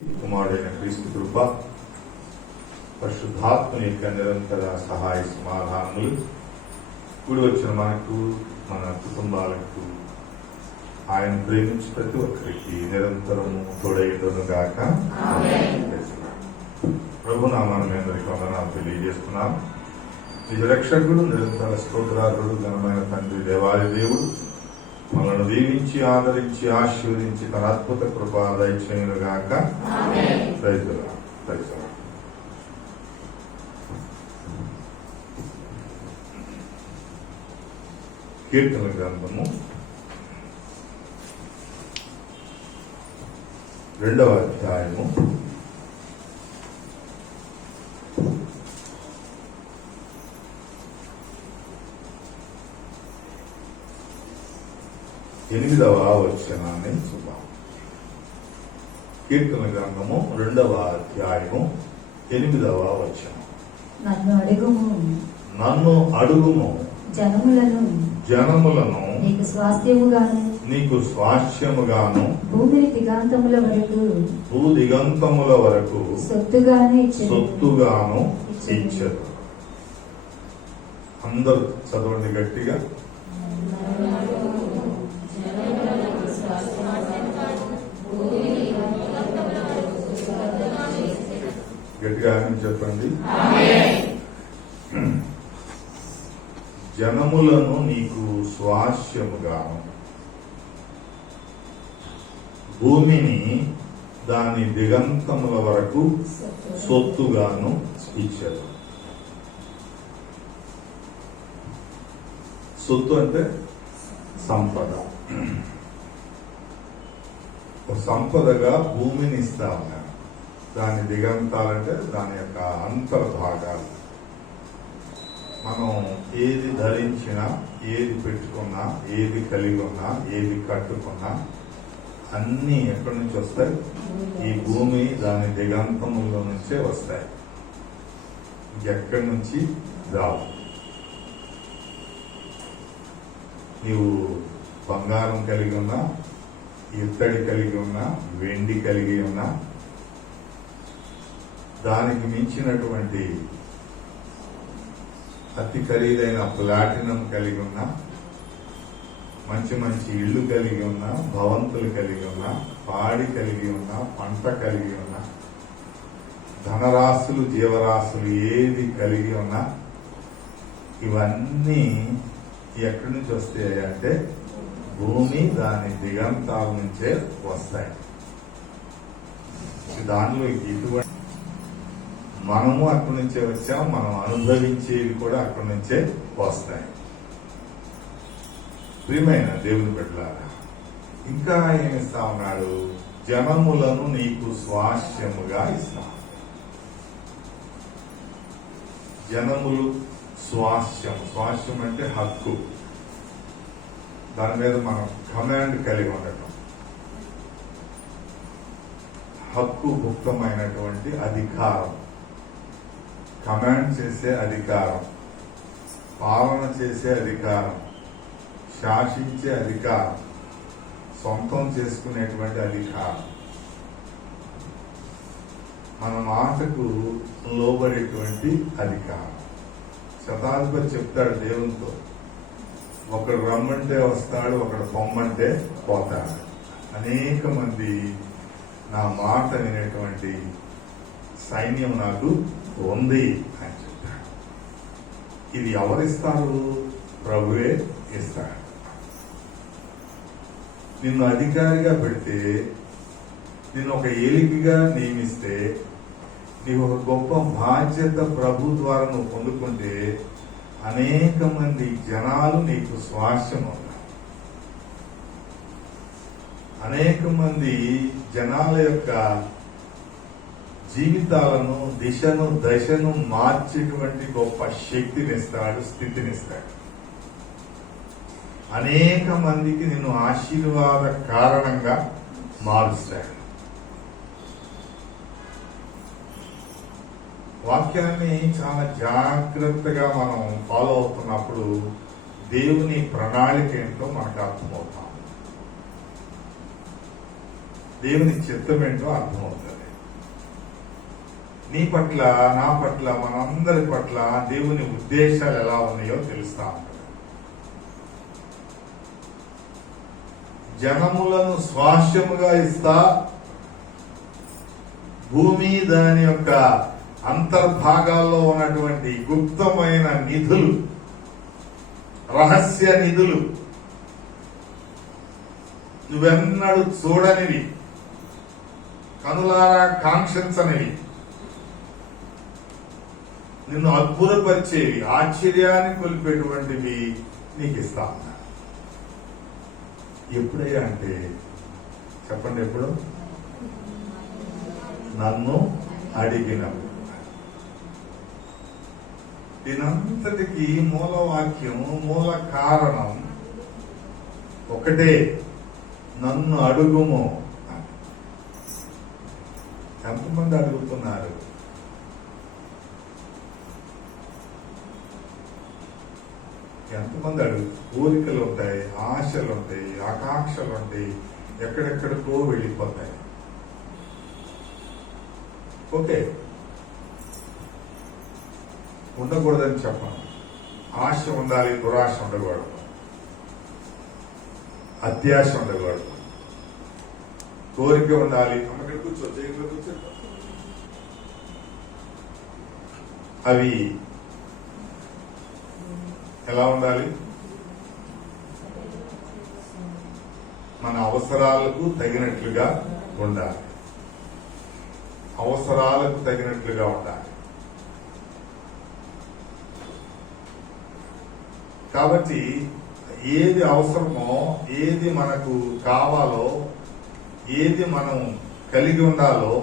కుమారుడైన క్రీస్తు కృప పరిశుద్ధాత్మని యొక్క నిరంతర సహాయ సమాధానములు కూడి వచ్చిన మనకు మన కుటుంబాలకు ఆయన ప్రేమించి ప్రతి ఒక్కరికి నిరంతరము తోడైండును గాక. ప్రభునామాన్ని అందరికీ వందనాలు తెలియజేస్తున్నాం. నిజ రక్షకుడు, నిరంతర స్తోత్రార్హుడు, ఘనమైన తండ్రి, దేవాది దేవుడు మనల్ని దీవించి ఆదరించి ఆశీర్వదించి తన అద్భుత కృప దయచేయును గాక. కీర్తన గ్రంథము 2వ అధ్యాయము 8వ వచనాన్ని చూద్దాం. కీర్తన గ్రంథము 2వ అధ్యాయము 8వ వచనం. నన్ను అడుగుము జనములను నీకు స్వాస్థ్యముగాను భూదిగంతముల వరకు సొత్తుగాను ఇచ్చదు. అందరూ చదవండి గట్టిగా. గట్టిగా చెప్పండి. జనములను నీకు స్వాస్యముగాను భూమిని దాని దిగంతముల వరకు సొత్తుగాను ఇచ్చారు. సొత్తు అంటే సంపద. సంపదగా భూమిని ఇస్తా ఉన్నారు. దాని దిగంతాలంటే దాని యొక్క అంతర్భాగాలు. మనం ఏది ధరించినా, ఏది పెట్టుకున్నా, ఏది కలిగి ఉన్నా, ఏది కట్టుకున్నా అన్నీ ఎక్కడి నుంచి వస్తాయి? ఈ భూమి దాని దిగంతముల నుంచే వస్తాయి. ఎక్కడి నుంచి రావు. నీవు బంగారం కలిగి ఉన్నా, ఇత్తడి కలిగి ఉన్నా, వెండి కలిగి ఉన్నా, దానికి మించినటువంటి అతి ఖరీదైన ప్లాటినం కలిగి ఉన్నా, మంచి మంచి ఇళ్లు కలిగి ఉన్నా, భవంతులు కలిగి ఉన్నా, పాడి కలిగి ఉన్నా, పంట కలిగి ఉన్నా, ధనరాశులు, జీవరాశులు ఏది కలిగి ఉన్నా ఇవన్నీ ఎక్కడి నుంచి వస్తాయి అంటే భూమి దాని దిగంతాల నుంచే వస్తాయి. దానిలో ఇటువంటి మనము అక్కడి నుంచే వచ్చాం. మనం అనుభవించేవి కూడా అక్కడి నుంచే వస్తాయి. ప్రియమైన దేవుని బిడ్డలారా, ఇంకా ఏమిస్తా ఉన్నాడు? జనములను నీకు స్వాస్యముగా ఇస్తా. జనములు స్వాస్యం. స్వాస్యం అంటే హక్కు. దాని మీద మనం కమాండ్ కలిగి ఉండటం. హక్కు భుక్తమైనటువంటి అధికారం, కమాండ్ చేసే అధికారం, పాలన చేసే అధికారం, శాసించే అధికారం, సొంతం చేసుకునేటువంటి అధికారం, మన మాటకు లోబడేటువంటి అధికారం. శతాధిపతి చెప్తాడు దేవునితో, ఒకడు రమ్మంటే వస్తాడు, ఒకడు పొమ్మంటే పోతాడు. అనేక మంది నా మాట వినేటువంటి సైన్యం నాకు ఉంది అని చెప్తాడు. ఇది ఎవరిస్తారు? ప్రభువే ఇస్తాడు. నిన్ను అధికారిగా పెడితే, నిన్ను ఒక ఏలికగా నియమిస్తే, నీకు ఒక గొప్ప బాధ్యత ప్రభు ద్వారా నువ్వు పొందుకుంటే అనేక మంది జనాలు నీకు స్వాస్యం అవుతారు. అనేక మంది జనాల యొక్క జీవితాలను, దిశను, దశను మార్చేటువంటి గొప్ప శక్తినిస్తాడు, స్థితినిస్తాడు. అనేక మందికి నిన్ను ఆశీర్వాద కారణంగా మారుస్తాడు. వాక్యాన్ని చాలా జాగ్రత్తగా మనం ఫాలో అవుతున్నప్పుడు దేవుని ప్రణాళిక ఏంటో మనకు అర్థమవుతాం. దేవుని చిత్తం ఏంటో అర్థమవుతుంది. నీ పట్ల, నా పట్ల, మనందరి పట్ల దేవుని ఉద్దేశాలు ఎలా ఉన్నాయో తెలుస్తా ఉంటాయి. జనములను స్వాస్యముగా ఇస్తా, భూమి దాని యొక్క అంతర్భాగాల్లో ఉన్నటువంటి గుప్తమైన నిధులు, రహస్య నిధులు, నువ్వెన్నడూ చూడనివి, కనులారా కాంక్షించనివి, నిన్ను అద్భుతపరిచేవి, ఆశ్చర్యాన్ని కొలిపేటువంటివి నీకు ఇస్తా ఉన్నా. ఎప్పుడయ్యా అంటే చెప్పండి, ఎప్పుడు? నన్ను అడిగినప్పుడు. దీనంతటికి మూలవాక్యం, మూల కారణం ఒకటే, నన్ను అడుగుము. ఎంతమంది అడుగుతున్నారు? ఎంతమంది అడుగు? కోరికలు ఉంటాయి, ఆశలు ఉంటాయి, ఆకాంక్షలు ఉంటాయి, ఎక్కడెక్కడికో వెళ్ళిపోతాయి. ఓకే, ఉండకూడదని చెప్పను. ఆశ ఉండాలి, దురాశ ఉండకూడదు, అత్యాశ ఉండకూడదు, కోరిక ఉండాలి. అమ్మకి కూర్చో, కూర్చో. అవి ఎలా ఉండాలి? మన అవసరాలకు తగినట్లుగా ఉండాలి. అవసరాలకు తగినట్లుగా ఉండాలి. కాబట్టి ఏది అవసరమో, ఏది మనకు కావాలో, ఏది మనం కలిగి ఉండాలో,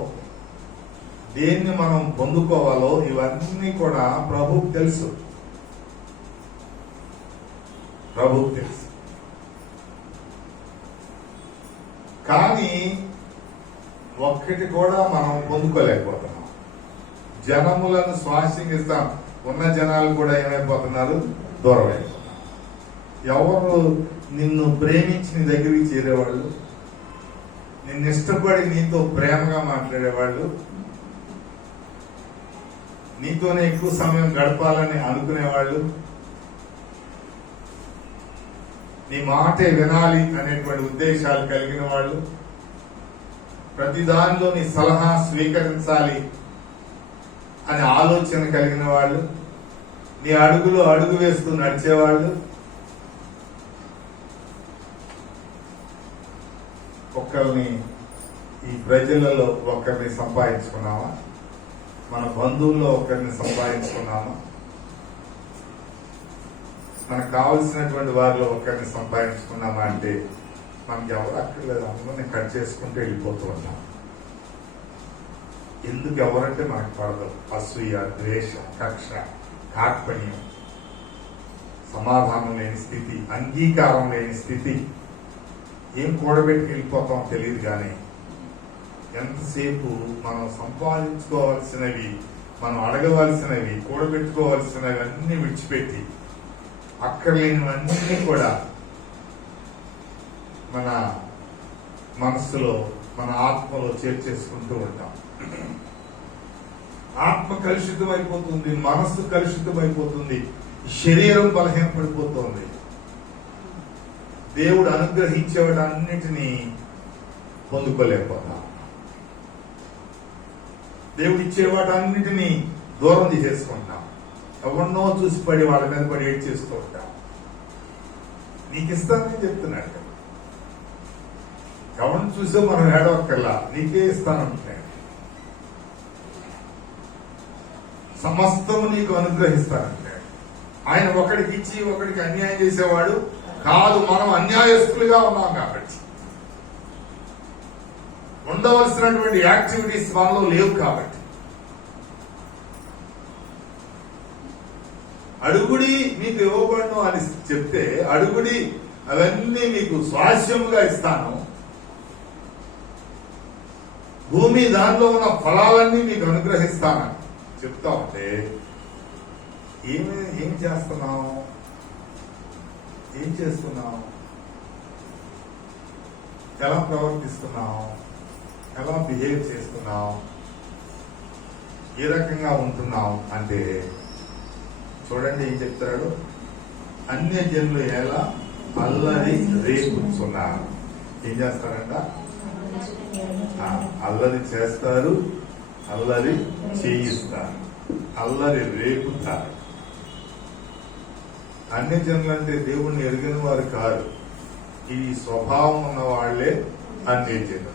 దేన్ని మనం పొందుకోవాలో, ఇవన్నీ కూడా ప్రభువుకు తెలుసు. ప్రభువుకు తెలుసు. కానీ ఒక్కటి కూడా మనం పొందుకోలేకపోతున్నాం. జనములను స్వాసింగిస్తాం. ఉన్న జనాలు కూడా ఏమైపోతున్నారు? దూరం అయిపోతున్నారు. ఎవరు నిన్ను ప్రేమించి నీ దగ్గరికి చేరేవాళ్ళు, నిన్ను ఇష్టపడి నీతో ప్రేమగా మాట్లాడేవాళ్ళు, నీతోనే ఎక్కువ సమయం గడపాలని అనుకునేవాళ్ళు, నీ మాటే వినాలి అనేటువంటి ఉద్దేశాలు కలిగిన వాళ్ళు, ప్రతి దానిలో నీ సలహా స్వీకరించాలి అనే ఆలోచన కలిగిన వాళ్ళు, నీ అడుగులో అడుగు వేస్తూ నడిచేవాళ్ళు, ఒకరిని, ఈ ప్రజలలో ఒకరిని సంపాదించుకున్నామా? మన బంధువుల్లో ఒకరిని సంపాదించుకున్నామా? మనకు కావలసినటువంటి వారిలో ఒకరిని సంపాదించుకున్నామా అంటే మనకి ఎవరు అక్కర్లేదు, అందరినీ కట్ చేసుకుంటూ వెళ్ళిపోతూ ఉన్నాం. ఎందుకు? ఎవరంటే మనకు పడదు. అసూయ, ద్వేష, కక్ష, కార్పణ్యం, సమాధానం లేని స్థితి, అంగీకారం లేని స్థితి. ఏం కూడబెట్టి వెళ్ళిపోతాం తెలియదు. కానీ ఎంతసేపు మనం సంపాదించుకోవాల్సినవి, మనం అడగవలసినవి, కూడబెట్టుకోవాల్సినవి అన్ని విడిచిపెట్టి అక్కర్లేనివన్నీ కూడా మన మనస్సులో, మన ఆత్మలో చేర్చేసుకుంటూ ఉంటాం. ఆత్మ కలుషితం అయిపోతుంది, మనస్సు కలుషితం అయిపోతుంది, శరీరం బలహీనపడిపోతుంది. దేవుడు అనుగ్రహించేవాటన్నిటినీ పొందుకోలేకపోతాం. దేవుడు ఇచ్చేవాటన్నిటినీ దూరం తీసేసుకుంటాం. ఎవరినో చూసి పడి వాళ్ళ మీద పడి ఏడ్ చేస్తూ ఉంటాం. నీకు ఇస్తానని చెప్తున్నాడు. ఎవరిని చూసో మనం ఏడవక్కర్లా, నీకే ఇస్తానంటున్నాడు. సమస్తము నీకు అనుగ్రహిస్తానంటాడు. ఆయన ఒకడికి ఇచ్చి ఒకడికి అన్యాయం చేసేవాడు కాదు. మనం అన్యాయస్తులుగా ఉన్నాం కాబట్టి, ఉండవలసినటువంటి యాక్టివిటీస్ మనలో లేవు కాబట్టి, అడుగుడి మీకు ఇవ్వబడును అని చెప్తే, అడుగుడి అవన్నీ మీకు స్వాస్యముగా ఇస్తాను, భూమి దానిలో ఉన్న ఫలాలన్నీ మీకు అనుగ్రహిస్తానని చెప్తా ఉంటే ఏం చేస్తున్నావు? ఏం చేస్తున్నావు? ఎలా ప్రవర్తిస్తున్నావు? ఎలా బిహేవ్ చేస్తున్నావు? ఏ రకంగా ఉంటున్నాం అంటే చూడండి ఏం చెప్తాడు, అన్యజనులు ఎలా అల్లరి రేపుతున్నారు. ఏం చేస్తారంట? అల్లరి చేస్తారు, అల్లరి చేయిస్తారు, అల్లరి రేపుతారు. అన్యజనులు అంటే దేవుణ్ణి ఎరిగిన వారు కాదు, ఈ స్వభావం ఉన్న వాళ్లే అన్యజనులు.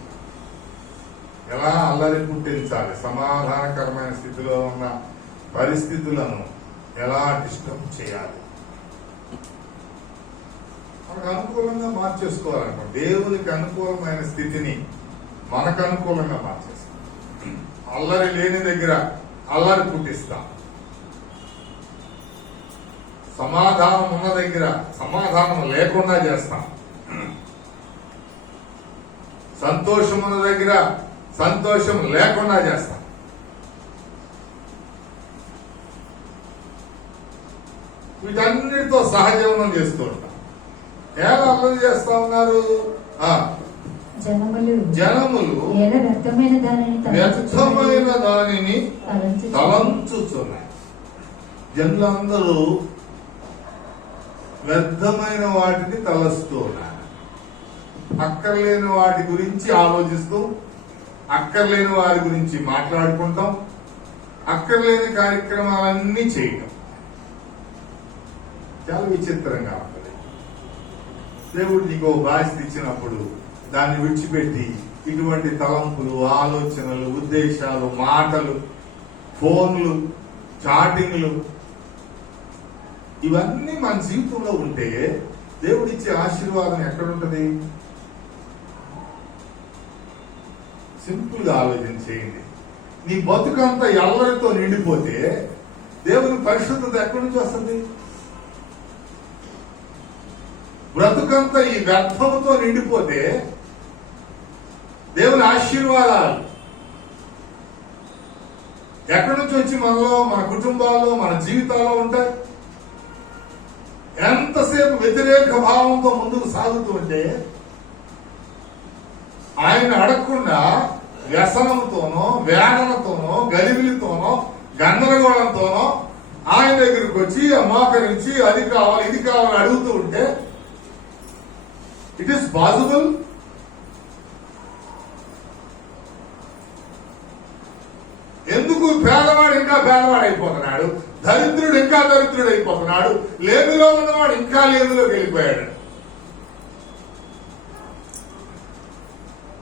ఎలా అల్లరి పుట్టించాలి, సమాధానకరమైన స్థితిలో ఉన్న పరిస్థితులను ఎలా డిస్టర్బ్ చేయాలి, మనకు అనుకూలంగా మార్చేసుకోవాలనుకో. దేవునికి అనుకూలమైన స్థితిని మనకు అనుకూలంగా మార్చేస్తాం. అల్లరి లేని దగ్గర అల్లరి పుట్టిస్తాం, సమాధానం ఉన్న దగ్గర సమాధానం లేకుండా చేస్తాం, సంతోషం ఉన్న దగ్గర సంతోషం లేకుండా చేస్తాం. వీటన్నిటితో సహజీవనం చేస్తూ ఉంటాం. ఎలా అర్థం చేస్తా ఉన్నారు? జనములు వ్యర్థమైన దానిని తలంచుచున్నారు. జనులందరూ వ్యర్థమైన వాటిని తలస్తూ ఉన్నారు. అక్కర్లేని వాటి గురించి ఆలోచిస్తూ, అక్కర్లేని వారి గురించి మాట్లాడుకుంటాం, అక్కర్లేని కార్యక్రమాలన్నీ చేయడం చాలా విచిత్రంగా ఉంటుంది. దేవుడు నీకు బాధ్యత ఇచ్చినప్పుడు దాన్ని విడిచిపెట్టి ఇటువంటి తలంపులు, ఆలోచనలు, ఉద్దేశాలు, మాటలు, ఫోన్లు, చాటింగ్లు ఇవన్నీ మన జీవితంలో ఉంటే దేవుడిచ్చే ఆశీర్వాదం ఎక్కడుంటది? సింపుల్ గా ఆలోచన చేయండి. నీ బతుకంతా ఎల్లరితో నిండిపోతే దేవుని పరిశుద్ధత ఎక్కడి నుంచి వస్తుంది? బ్రతుకంతా ఈ వ్యర్థముతో నిండిపోతే దేవుని ఆశీర్వాదాలు ఎక్కడి నుంచి వచ్చి మనలో, మన కుటుంబాల్లో, మన జీవితాల్లో ఉంటాయి? ఎంతసేపు వ్యతిరేక భావంతో ముందుకు సాగుతూ ఉంటే ఆయన అడగకుండా వ్యసనంతోనో, వేదనతోనో, గలిబిలితోనో, గందరగోళంతోనో ఆయన దగ్గరికి వచ్చి మోకరించి అది కావాలి, ఇది కావాలి అడుగుతూ ఉంటే ఇట్ ఈస్ పాసిబుల్? ఎందుకు పేదవాడు ఇంకా పేదవాడైపోతున్నాడు, దరిద్రుడు ఇంకా దరిద్రుడు అయిపోతున్నాడు, లేమిలో ఉన్నవాడు ఇంకా లేమిలోకి వెళ్ళిపోయాడు.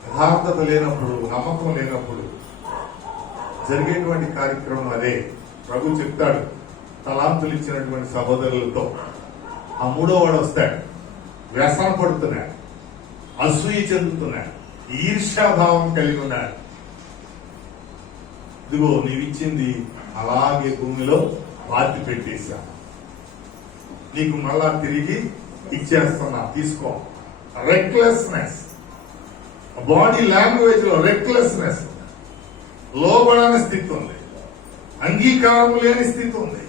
యథార్థత లేనప్పుడు, నమ్మకం లేనప్పుడు జరిగేటువంటి కార్యక్రమం అదే. ప్రభు చెప్తాడు తలాంతులు ఇచ్చినటువంటి సహోదరులతో, ఆ మూడో వాడు వస్తాడు, వ్యసన పడుతున్నాడు, అసూయ చెందుతున్నాడు, ఈర్ష్యాభావం కలిగి ఉన్నాడు. ఇదిగో నీవిచ్చింది అలాగే భూమిలో పాతి పెట్టేశా, నీకు మళ్ళా తిరిగి ఇచ్చేస్తున్నా, తీసుకో. రెక్లెస్నెస్, బాడీ లాంగ్వేజ్ లో రెక్లెస్నెస్, లోబడని స్థితి ఉంది, అంగీకారం లేని స్థితి ఉంది,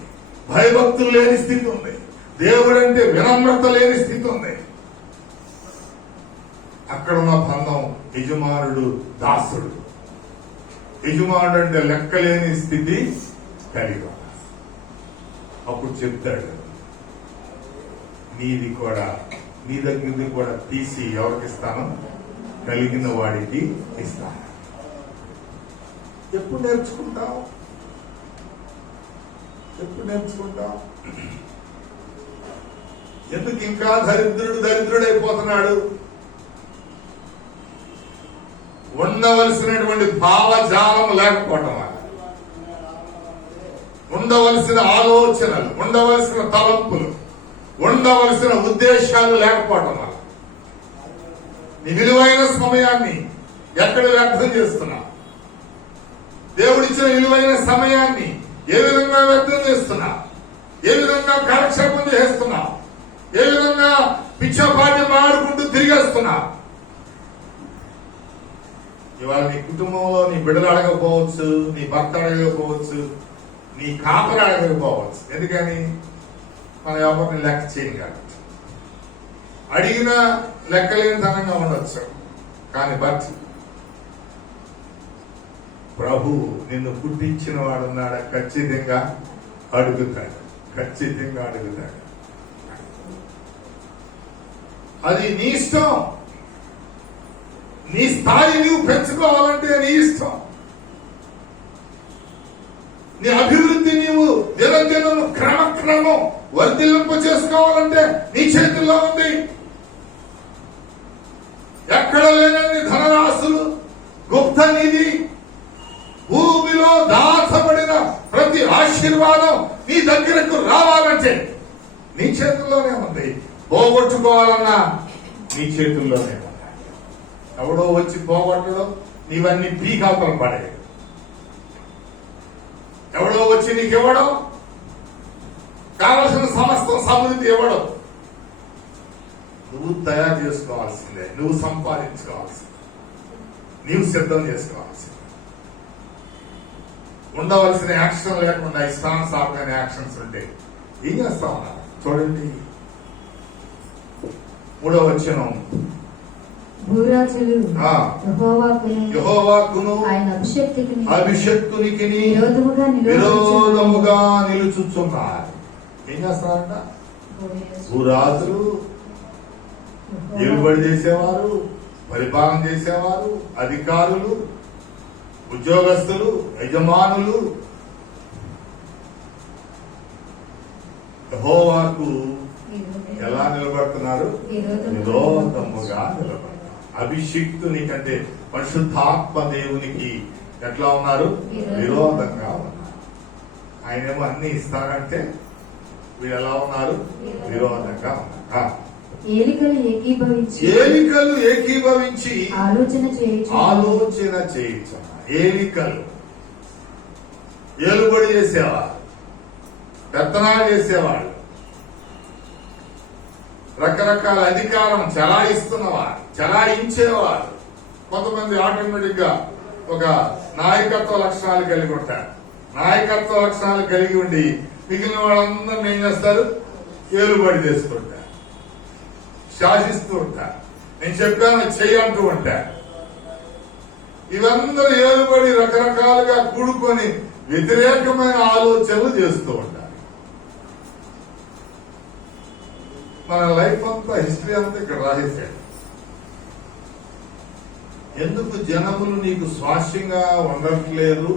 భయభక్తులు లేని స్థితి ఉంది, దేవుడంటే వినమ్రత లేని స్థితి ఉంది. అక్కడున్న బంధం యజమానుడు దాసుడు, యజమానుడు అంటే లెక్కలేని స్థితి కలిగి. అప్పుడు చెప్తాడు, నీది కూడా, నీ దగ్గరది కూడా తీసి ఎవరికి ఇస్తాను? కలిగిన వాడికి ఇస్తాను. ఎప్పుడు నేర్చుకుంటావు? ఎప్పుడు నేర్చుకుంటావు? ఎందుకు ఇంకా దరిద్రుడైపోతున్నాడు? ఉండవలసినటువంటి భావజాలం లేకపోవటం వల్ల, ఉండవలసిన ఆలోచనలు, ఉండవలసిన తలంపులు, ఉండవలసిన ఉద్దేశాలు లేకపోవటం వల్ల నీ విలువైన సమయాన్ని ఎక్కడ వ్యర్థం చేస్తున్నావు? దేవుడిచ్చిన విలువైన సమయాన్ని ఏ విధంగా వ్యర్థం చేస్తున్నావు? ఏ విధంగా కాలక్షేపం చేస్తున్నావు? ఏ విధంగా పిచ్చపాటి మాడుకుంటూ తిరిగేస్తున్నావు? ఇవాళ నీ కుటుంబంలో నీ బిడ్డలు అడగకపోవచ్చు, నీ భర్త అడగకపోవచ్చు, నీ కాపరి అడగకపోవచ్చు. ఎందుకని? మనం ఎవరిని లెక్క చేయం కాబట్టి. అడిగినా లెక్కలేనితనంగా ఉండొచ్చు, కానీ బట్ ప్రభు నిన్ను పుట్టించిన వాడున్నాడా? ఖచ్చితంగా అడుగుతాడు, ఖచ్చితంగా అడుగుతాడు. అది నీ ఇష్టం. నీ స్థాయి నువ్వు పెంచుకోవాలంటే నీ ఇష్టం. నీ అభివృద్ధి నీవు దినదినం క్రమక్రమం వర్ధిల్లింప చేసుకోవాలంటే నీ చేతుల్లో ఉంది. ఎక్కడ లేనన్ని ధనరాశులు, గుప్త నిధి, భూమిలో దాచబడిన ప్రతి ఆశీర్వాదం నీ దగ్గరకు రావాలంటే నీ చేతుల్లోనే ఉంది. పోగొట్టుకోవాలన్నా నీ చేతుల్లోనే ఉంది. ఎవడో వచ్చి పోగొట్టడం, నీవన్నీ పీకాపలు పడేయడం, ఎవడో వచ్చి నీకు ఇవ్వడం, కావలసిన సమస్తం సమృద్ధి ఇవ్వడం, నువ్వు తయారు చేసుకోవాల్సిందే, నువ్వు సంపాదించుకోవాల్సిందే, నీవు సిద్ధం చేసుకోవాల్సిందే. ఉండవలసిన యాక్షన్ లేకుండా ఇష్టానుసారమైన యాక్షన్స్ ఉంటే ఏం చేస్తా ఉన్నారు చూడండి. 3వ వచనం, భూరాజులు యెహోవాకును ఆయన అభిషక్తునికి విరోధముగా నిలుచుచున్నారు. ఏం చేస్తారంట? భూరాజులు, ఏలుబడి చేసేవారు, పరిపాలన చేసేవారు, అధికారులు, ఉద్యోగస్తులు, యజమానులు యెహోవాకు ఎలా నిలబడుతున్నారు? విరోధముగా నిలబడుతున్నారు. అభిషిక్తుని కంటే పరిశుద్ధాత్మ దేవునికి ఎట్లా ఉన్నారు? విరోధంగా ఉన్నారు. ఆయనేమో అన్ని ఇస్తారంటే వీళ్ళు ఎలా ఉన్నారు? విరోధంగా ఉన్నారు. ఏలికలు ఏకీభవించి ఆలోచన చేయించు. ఏలికలు ఏలుబడి చేసేవారు, పెత్తనాలు చేసేవాళ్ళు, రకరకాల అధికారం చలాయించేవారు. కొంతమంది ఆటోమేటిక్ గా ఒక నాయకత్వ లక్షణాలు కలిగి ఉంటారు. నాయకత్వ లక్షణాలు కలిగి ఉండి మిగిలిన వాళ్ళందరినీ ఏం చేస్తారు? ఏలుబడి చేస్తుంటారు, శాసిస్తూ ఉంటారు. నేను చెప్పాను చెయ్యంటూ ఉంటారు. ఇవందరూ ఏలుబడి రకరకాలుగా కూడుకొని వ్యతిరేకమైన ఆలోచనలు చేస్తూ ఉంటారు. మన లైఫ్ అంతా, హిస్టరీ అంతా ఇక్కడ రాసేసాడు. ఎందుకు జనములు నీకు స్వాస్యంగా ఉండట్లేదు?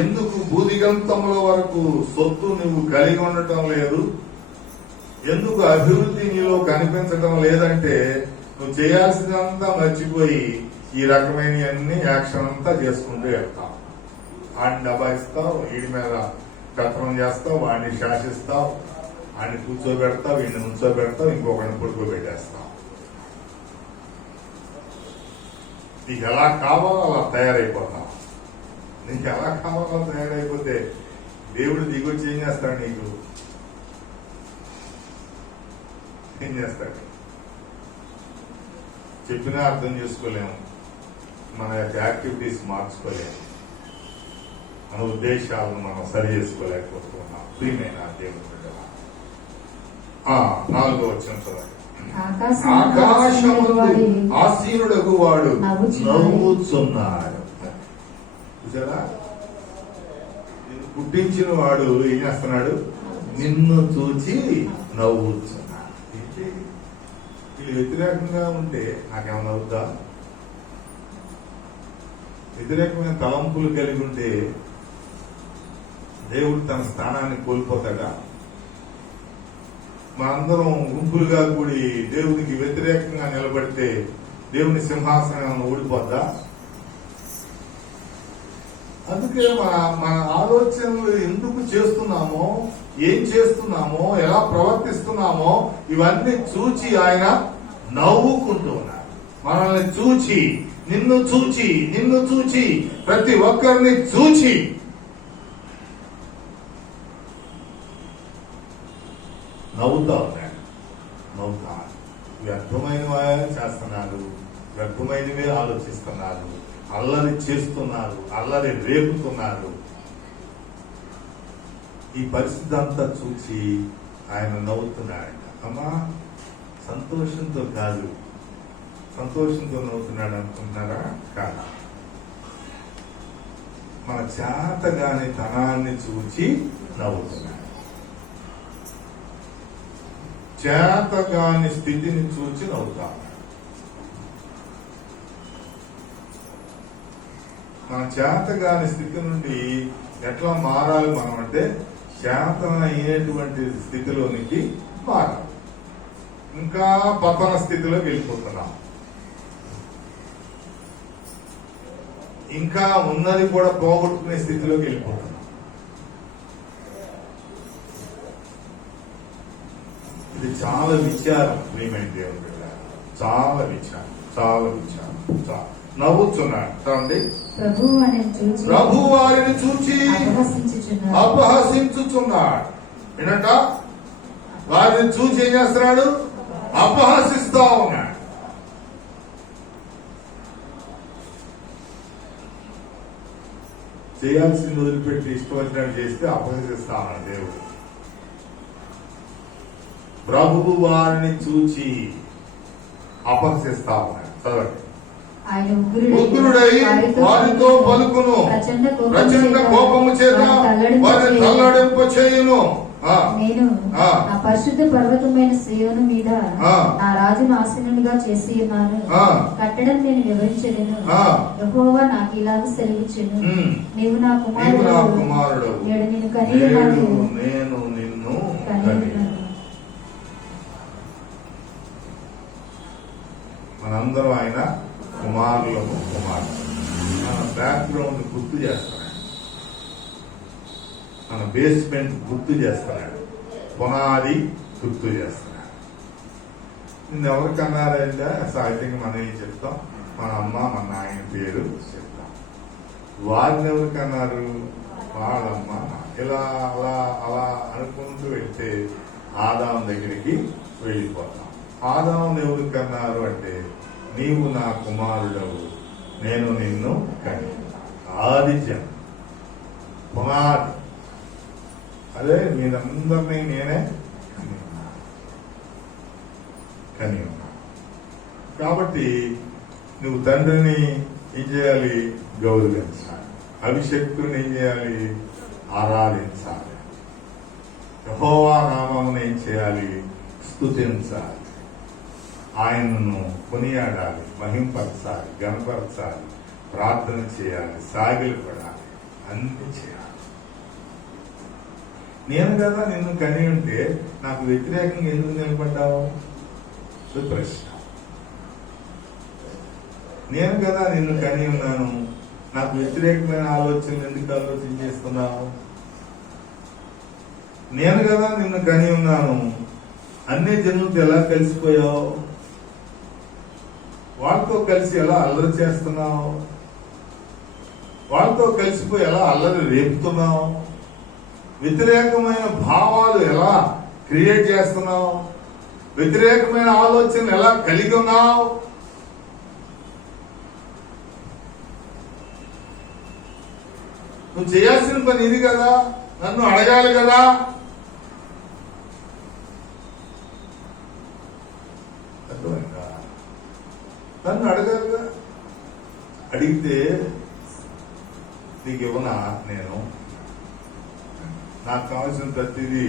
ఎందుకు భూదిగంతముల వరకు సొత్తు నువ్వు కలిగి ఉండటం లేదు? ఎందుకు అభివృద్ధి నీలో కనిపించడం లేదంటే నువ్వు చేయాల్సిందంతా మర్చిపోయి ఈ రకమైన అన్ని యాక్షన్ అంతా చేసుకుంటూ వెళ్తావు. వాడిని దబాయిస్తావు, వీడి మీద కథనం చేస్తావు, వాడిని శాసిస్తావు, వాడిని కూర్చోబెడతావు, వీడిని నుంచోబెడతావు, ఇంకొకరిని పడుకోబెట్టేస్తావు. నీకు ఎలా కావాలో అలా తయారైపోతావు. నీకు ఎలా కావాలో తయారైపోతే దేవుడు దిగొచ్చి ఏం చేస్తాడు? నీకు ఏం చేస్తాడు? చెప్పినా అర్థం చేసుకోలేము, మన యొక్క యాక్టివిటీస్ మార్చుకోలేము, మన ఉద్దేశాలను మనం సరి చేసుకోలేకపోతున్నాం. ప్రియమైన దేవుడు 4వ వచనం చదవండి. ఆకాశమందు ఆసీనుడగు వాడు నవ్వుచున్నాడు. చూసారా? పుట్టించిన వాడు ఏం చేస్తున్నాడు? నిన్ను చూచి నవ్వుచున్నాడు. వీళ్ళు వ్యతిరేకంగా ఉంటే నాకేమన్నా అవుద్దా? వ్యతిరేకమైన తలంపులు కలిగి ఉంటే దేవుడు తన స్థానాన్ని కోల్పోతాడా? మనందరం గుంపులుగా కూడి దేవునికి వ్యతిరేకంగా నిలబడితే దేవుని సింహాసనం ఊడిపోద్దా? అందుకే మన ఆలోచనలు ఎందుకు చేస్తున్నామో, ఏం చేస్తున్నామో, ఎలా ప్రవర్తిస్తున్నామో ఇవన్నీ చూచి ఆయన నవ్వుకుంటూ ఉన్నారు. మనల్ని చూచి, నిన్ను చూచి ప్రతి ఒక్కరిని చూచి నవ్వుతా ఉన్నాడు. వ్యర్థమైనవే చేస్తున్నారు, వ్యర్థమైనవే ఆలోచిస్తున్నారు, అల్లరి చేస్తున్నారు, అల్లరి రేపుతున్నారు. ఈ పరిస్థితి అంతా చూసి ఆయన నవ్వుతున్నాడంట. అమ్మా, సంతోషంతో కాదు. సంతోషంతో నవ్వుతున్నాడు అనుకుంటున్నారా? కాదు. మన చేతగాని తనాన్ని చూచి నవ్వుతున్నాడు. చేతగాని స్థితిని చూచి నవ్వుతాం. మన చేతగాని స్థితి నుండి ఎట్లా మారాలి మనం అంటే చేత అయ్యేటువంటి స్థితిలోనికి మారాలి. ఇంకా పతన స్థితిలోకి వెళ్ళిపోతున్నాం. ఇంకా ఉన్నది కూడా పోగొట్టుకునే స్థితిలోకి వెళ్ళిపోతున్నాం. ఇది చాలా విచారం ప్రియమైన దేవుని బిడ్డ, చాలా విచారం, చాలా విచారం. నవ్వుతున్నాడు చూడండి. ప్రభు వారిని చూచి అపహసించుచున్నాడు. ఏంటంట? వారిని చూసి ఏం చేస్తున్నాడు? అపహసిస్తా ఉన్నాడు. చేయాల్సింది వదిలిపెట్టి ఇష్టం వచ్చినట్టు చేస్తే అపహసిస్తా ఉన్నాడు దేవుడు. ప్రభువు వారిని చూచి అపహసిస్తా ఉన్నాడు. చదవండి. ఉగ్రుడై వారితో పలుకును, ప్రచండ కోపము చేత వారిని తల్లడింప చేయును. నేను నా పరిశుద్ధ పర్వతమైన సీయోను మీద నా రాజును ఆసీనునిగా చేసి ఉన్నాను. కట్టడం నేను వివరించలేను. యెహోవా నాకు ఇలాగ సెలవిచ్చెను, నీవు నా కుమారుడు, నేడు నిన్ను కనియున్నాను. నేను నిన్ను కనియున్నాను. మనందరం ఆయన కుమారులకు కుమారులు. మన బ్యాక్గ్రౌండ్ గుర్తు చేస్తున్నాడు, మన బేస్మెంట్ గుర్తు చేస్తున్నాడు, పునాది గుర్తు చేస్తున్నాడు. నిన్ను ఎవరికన్నారంటే సహజంగా మనం ఏం చెప్తాం? మన అమ్మ మన నాయన పేరు చెప్తాం. వారిని ఎవరికన్నారు? వాళ్ళమ్మ. ఇలా అలా అలా అనుకుంటూ వెళ్తే ఆదాం దగ్గరికి వెళ్ళిపోతాం. ఆదాం ఎవరికన్నారు అంటే నీవు నా కుమారుడవు, నేను నిన్ను కని. ఆదిత్యం పునాది. అదే మీరందరినీ నేనే కని ఉన్నా. కాబట్టి నువ్వు తండ్రిని ఏం చేయాలి? గౌరవించాలి. అభిషక్తుని ఏం చేయాలి? ఆరాధించాలి. యెహోవా నామమును ఏం చేయాలి? స్తుతించాలి. ఆయనను కొనియాడాలి, మహింపరచాలి, గణపరచాలి, ప్రార్థన చేయాలి, సాగిలు పడాలి, అన్ని చేయాలి. నేను కదా నిన్ను కని ఉంటే నాకు వ్యతిరేకంగా ఎందుకు నిలబడ్డావు? ప్రశ్న. నేను కదా నిన్ను కని ఉన్నాను, నాకు వ్యతిరేకమైన ఆలోచనలు ఎందుకు ఆలోచన చేస్తున్నావు? నేను కదా నిన్ను కని ఉన్నాను, అన్ని జనులతో ఎలా కలిసిపోయావు? వాళ్ళతో కలిసి ఎలా అల్లరి చేస్తున్నావు? వాళ్ళతో కలిసిపోయి ఎలా అల్లరి రేపుతున్నావు? వ్యతిరేకమైన భావాలు ఎలా క్రియేట్ చేస్తున్నావు? వ్యతిరేకమైన ఆలోచనలు ఎలా కలిగి ఉన్నావు? నువ్వు చేయాల్సిన పని ఇది కదా, నన్ను అడగాలి కదా. అర్థమైందా? నన్ను అడగాలిగా. అడిగితే నీకు ఇవ్వనా? నేను నాకు కావాల్సిన ప్రతిదీ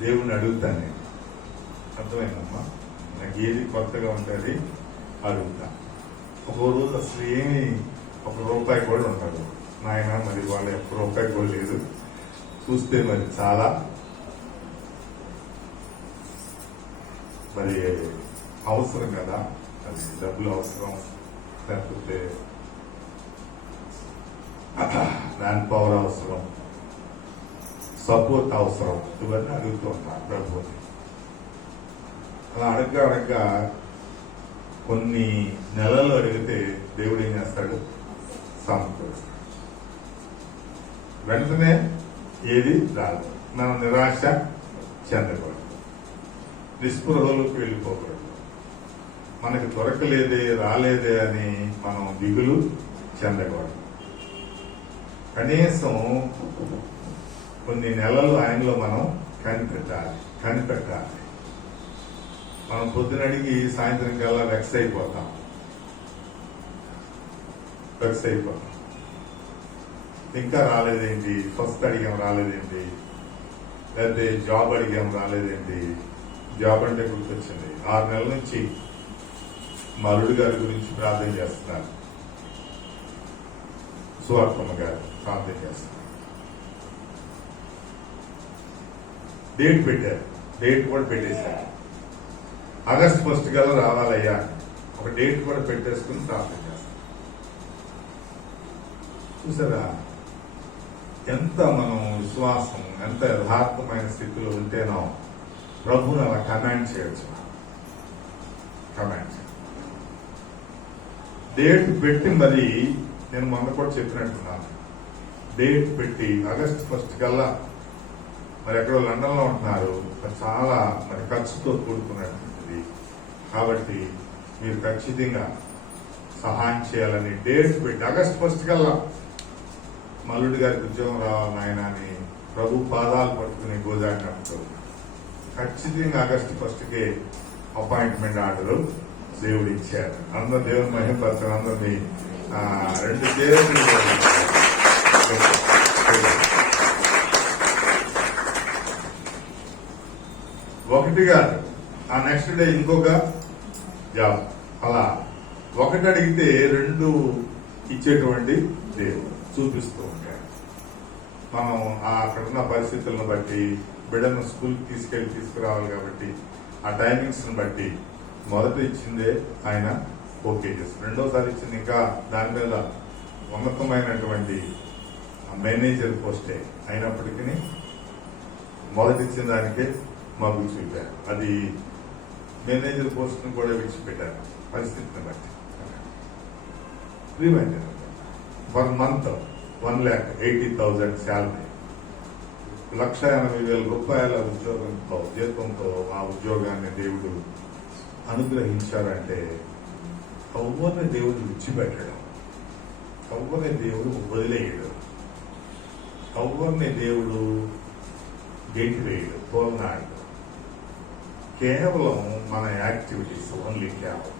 దేవుణ్ణి అడుగుతాను. నేను అర్థమైందమ్మా? నాకు ఏది కొత్తగా ఉంటుంది అడుగుతా. ఒక రోజు అసలు ఏమి ₹1 కూడా ఉంటాడు నాయన. మరి వాళ్ళ ₹1 కూడా లేదు. చూస్తే మరి చాలా మరి అవసరం కదా, అది డబ్బులు అవసరం, లేకపోతే మ్యాన్ పవర్ అవసరం, సపోర్ట్ అవసరం, ఇవన్నీ అడుగుతూ ఉంటాను ప్రభుని. అలా అడగ్గా కొన్ని నెలలు అడిగితే దేవుడు ఏం చేస్తాడు? సమకూరుస్తాడు. వెంటనే ఏది రాదు. మనం నిరాశ చెందకూడదు, నిస్పృహలోకి వెళ్ళిపోకూడదు. మనకి దొరకలేదే, రాలేదే అని మనం దిగులు చెందకూడదు. కనీసం కొన్ని నెలలు ఆయనలో మనం కనిపెట్టాలి. మనం పొద్దునడిగి సాయంత్రం కల్లా వెక్స్ అయిపోతాం. ఇంకా రాలేదేంటి, ఫస్ట్ అడిగాం రాలేదేంటి, లేకపోతే జాబ్ అడిగాం రాలేదేంటి. జాబ్ అంటే గుర్తొచ్చింది, 6 నెలల నుంచి మా అల్లుడు గారి గురించి ప్రార్థన చేస్తున్నారు. సువార్తమ్మ గారు ప్రార్థన చేస్తున్నారు. డేట్ పెట్టారు, డేట్ కూడా పెట్టేశారు. ఆగస్ట్ 1 కల్లా రావాలయ్యా, ఒక డేట్ కూడా పెట్టేసుకుని ప్రార్థన చేస్తాం. చూసారా ఎంత మనం విశ్వాసం, ఎంత యథార్థమైన స్థితిలో ఉంటేనో ప్రభువుని అలా కమాండ్ చేయొచ్చు. కమాండ్ డేట్ పెట్టి, మరి నేను మొన్న కూడా చెప్పినట్టున్నాను, డేట్ పెట్టి ఆగస్ట్ 1 కల్లా, మరి ఎక్కడో లండన్ లో ఉంటున్నారు, మరి చాలా మరి ఖర్చుతో కూడుకున్నటువంటిది. కాబట్టి మీరు ఖచ్చితంగా సహాయం చేయాలని డేట్ పెట్టి ఆగస్ట్ 1 కల్లా మల్లుడి గారికి ఉద్యోగం రావాలని ఆయన అని ప్రభు పాదాలు పట్టుకుని గోజాడినప్పుడు ఖచ్చితంగా ఆగస్టు 1కే అపాయింట్మెంట్ ఆర్డర్ దేవుడు ఇచ్చారు. అందరూ దేవుని మహిమపరచడం, అందరినీ 2 చేతులు ఒకటి కాదు, ఆ నెక్స్ట్ డే ఇంకొక జాబ్, అలా ఒకటి అడిగితే 2 ఇచ్చేటువంటి దేవుడు చూపిస్తూ ఉంటాడు. మనం అక్కడున్న పరిస్థితులను బట్టి బిడ్డను స్కూల్కి తీసుకురావాలి కాబట్టి ఆ టైమింగ్స్ ని బట్టి మొదట ఇచ్చిందే ఆయన ఓకే చేస్తారు. రెండోసారి ఇచ్చింది ఇంకా దాని మీద ఉన్నతమైనటువంటి మేనేజర్ పోస్టే అయినప్పటికీ మొదటి ఇచ్చిన దానికే మగ్గు చూపారు. అది మేనేజర్ పోస్ట్ ను కూడా విడిచిపెట్టారు పరిస్థితిని బట్టి. రిమైండర్ 1 month 1,80,000 శాలరీ, 1,80,000 రూపాయల ఉద్యోగంతో జీతంతో ఆ ఉద్యోగాన్ని దేవుడు అనుగ్రహించారంటే ఎవరిని దేవుడు విడిచిపెట్టడం, ఎవరిని దేవుడు వదిలేయడు, ఎవరిని దేవుడు గెంటి వేయడు, తోలనాడు. కేవలం మన యాక్టివిటీస్, ఓన్లీ కేవలం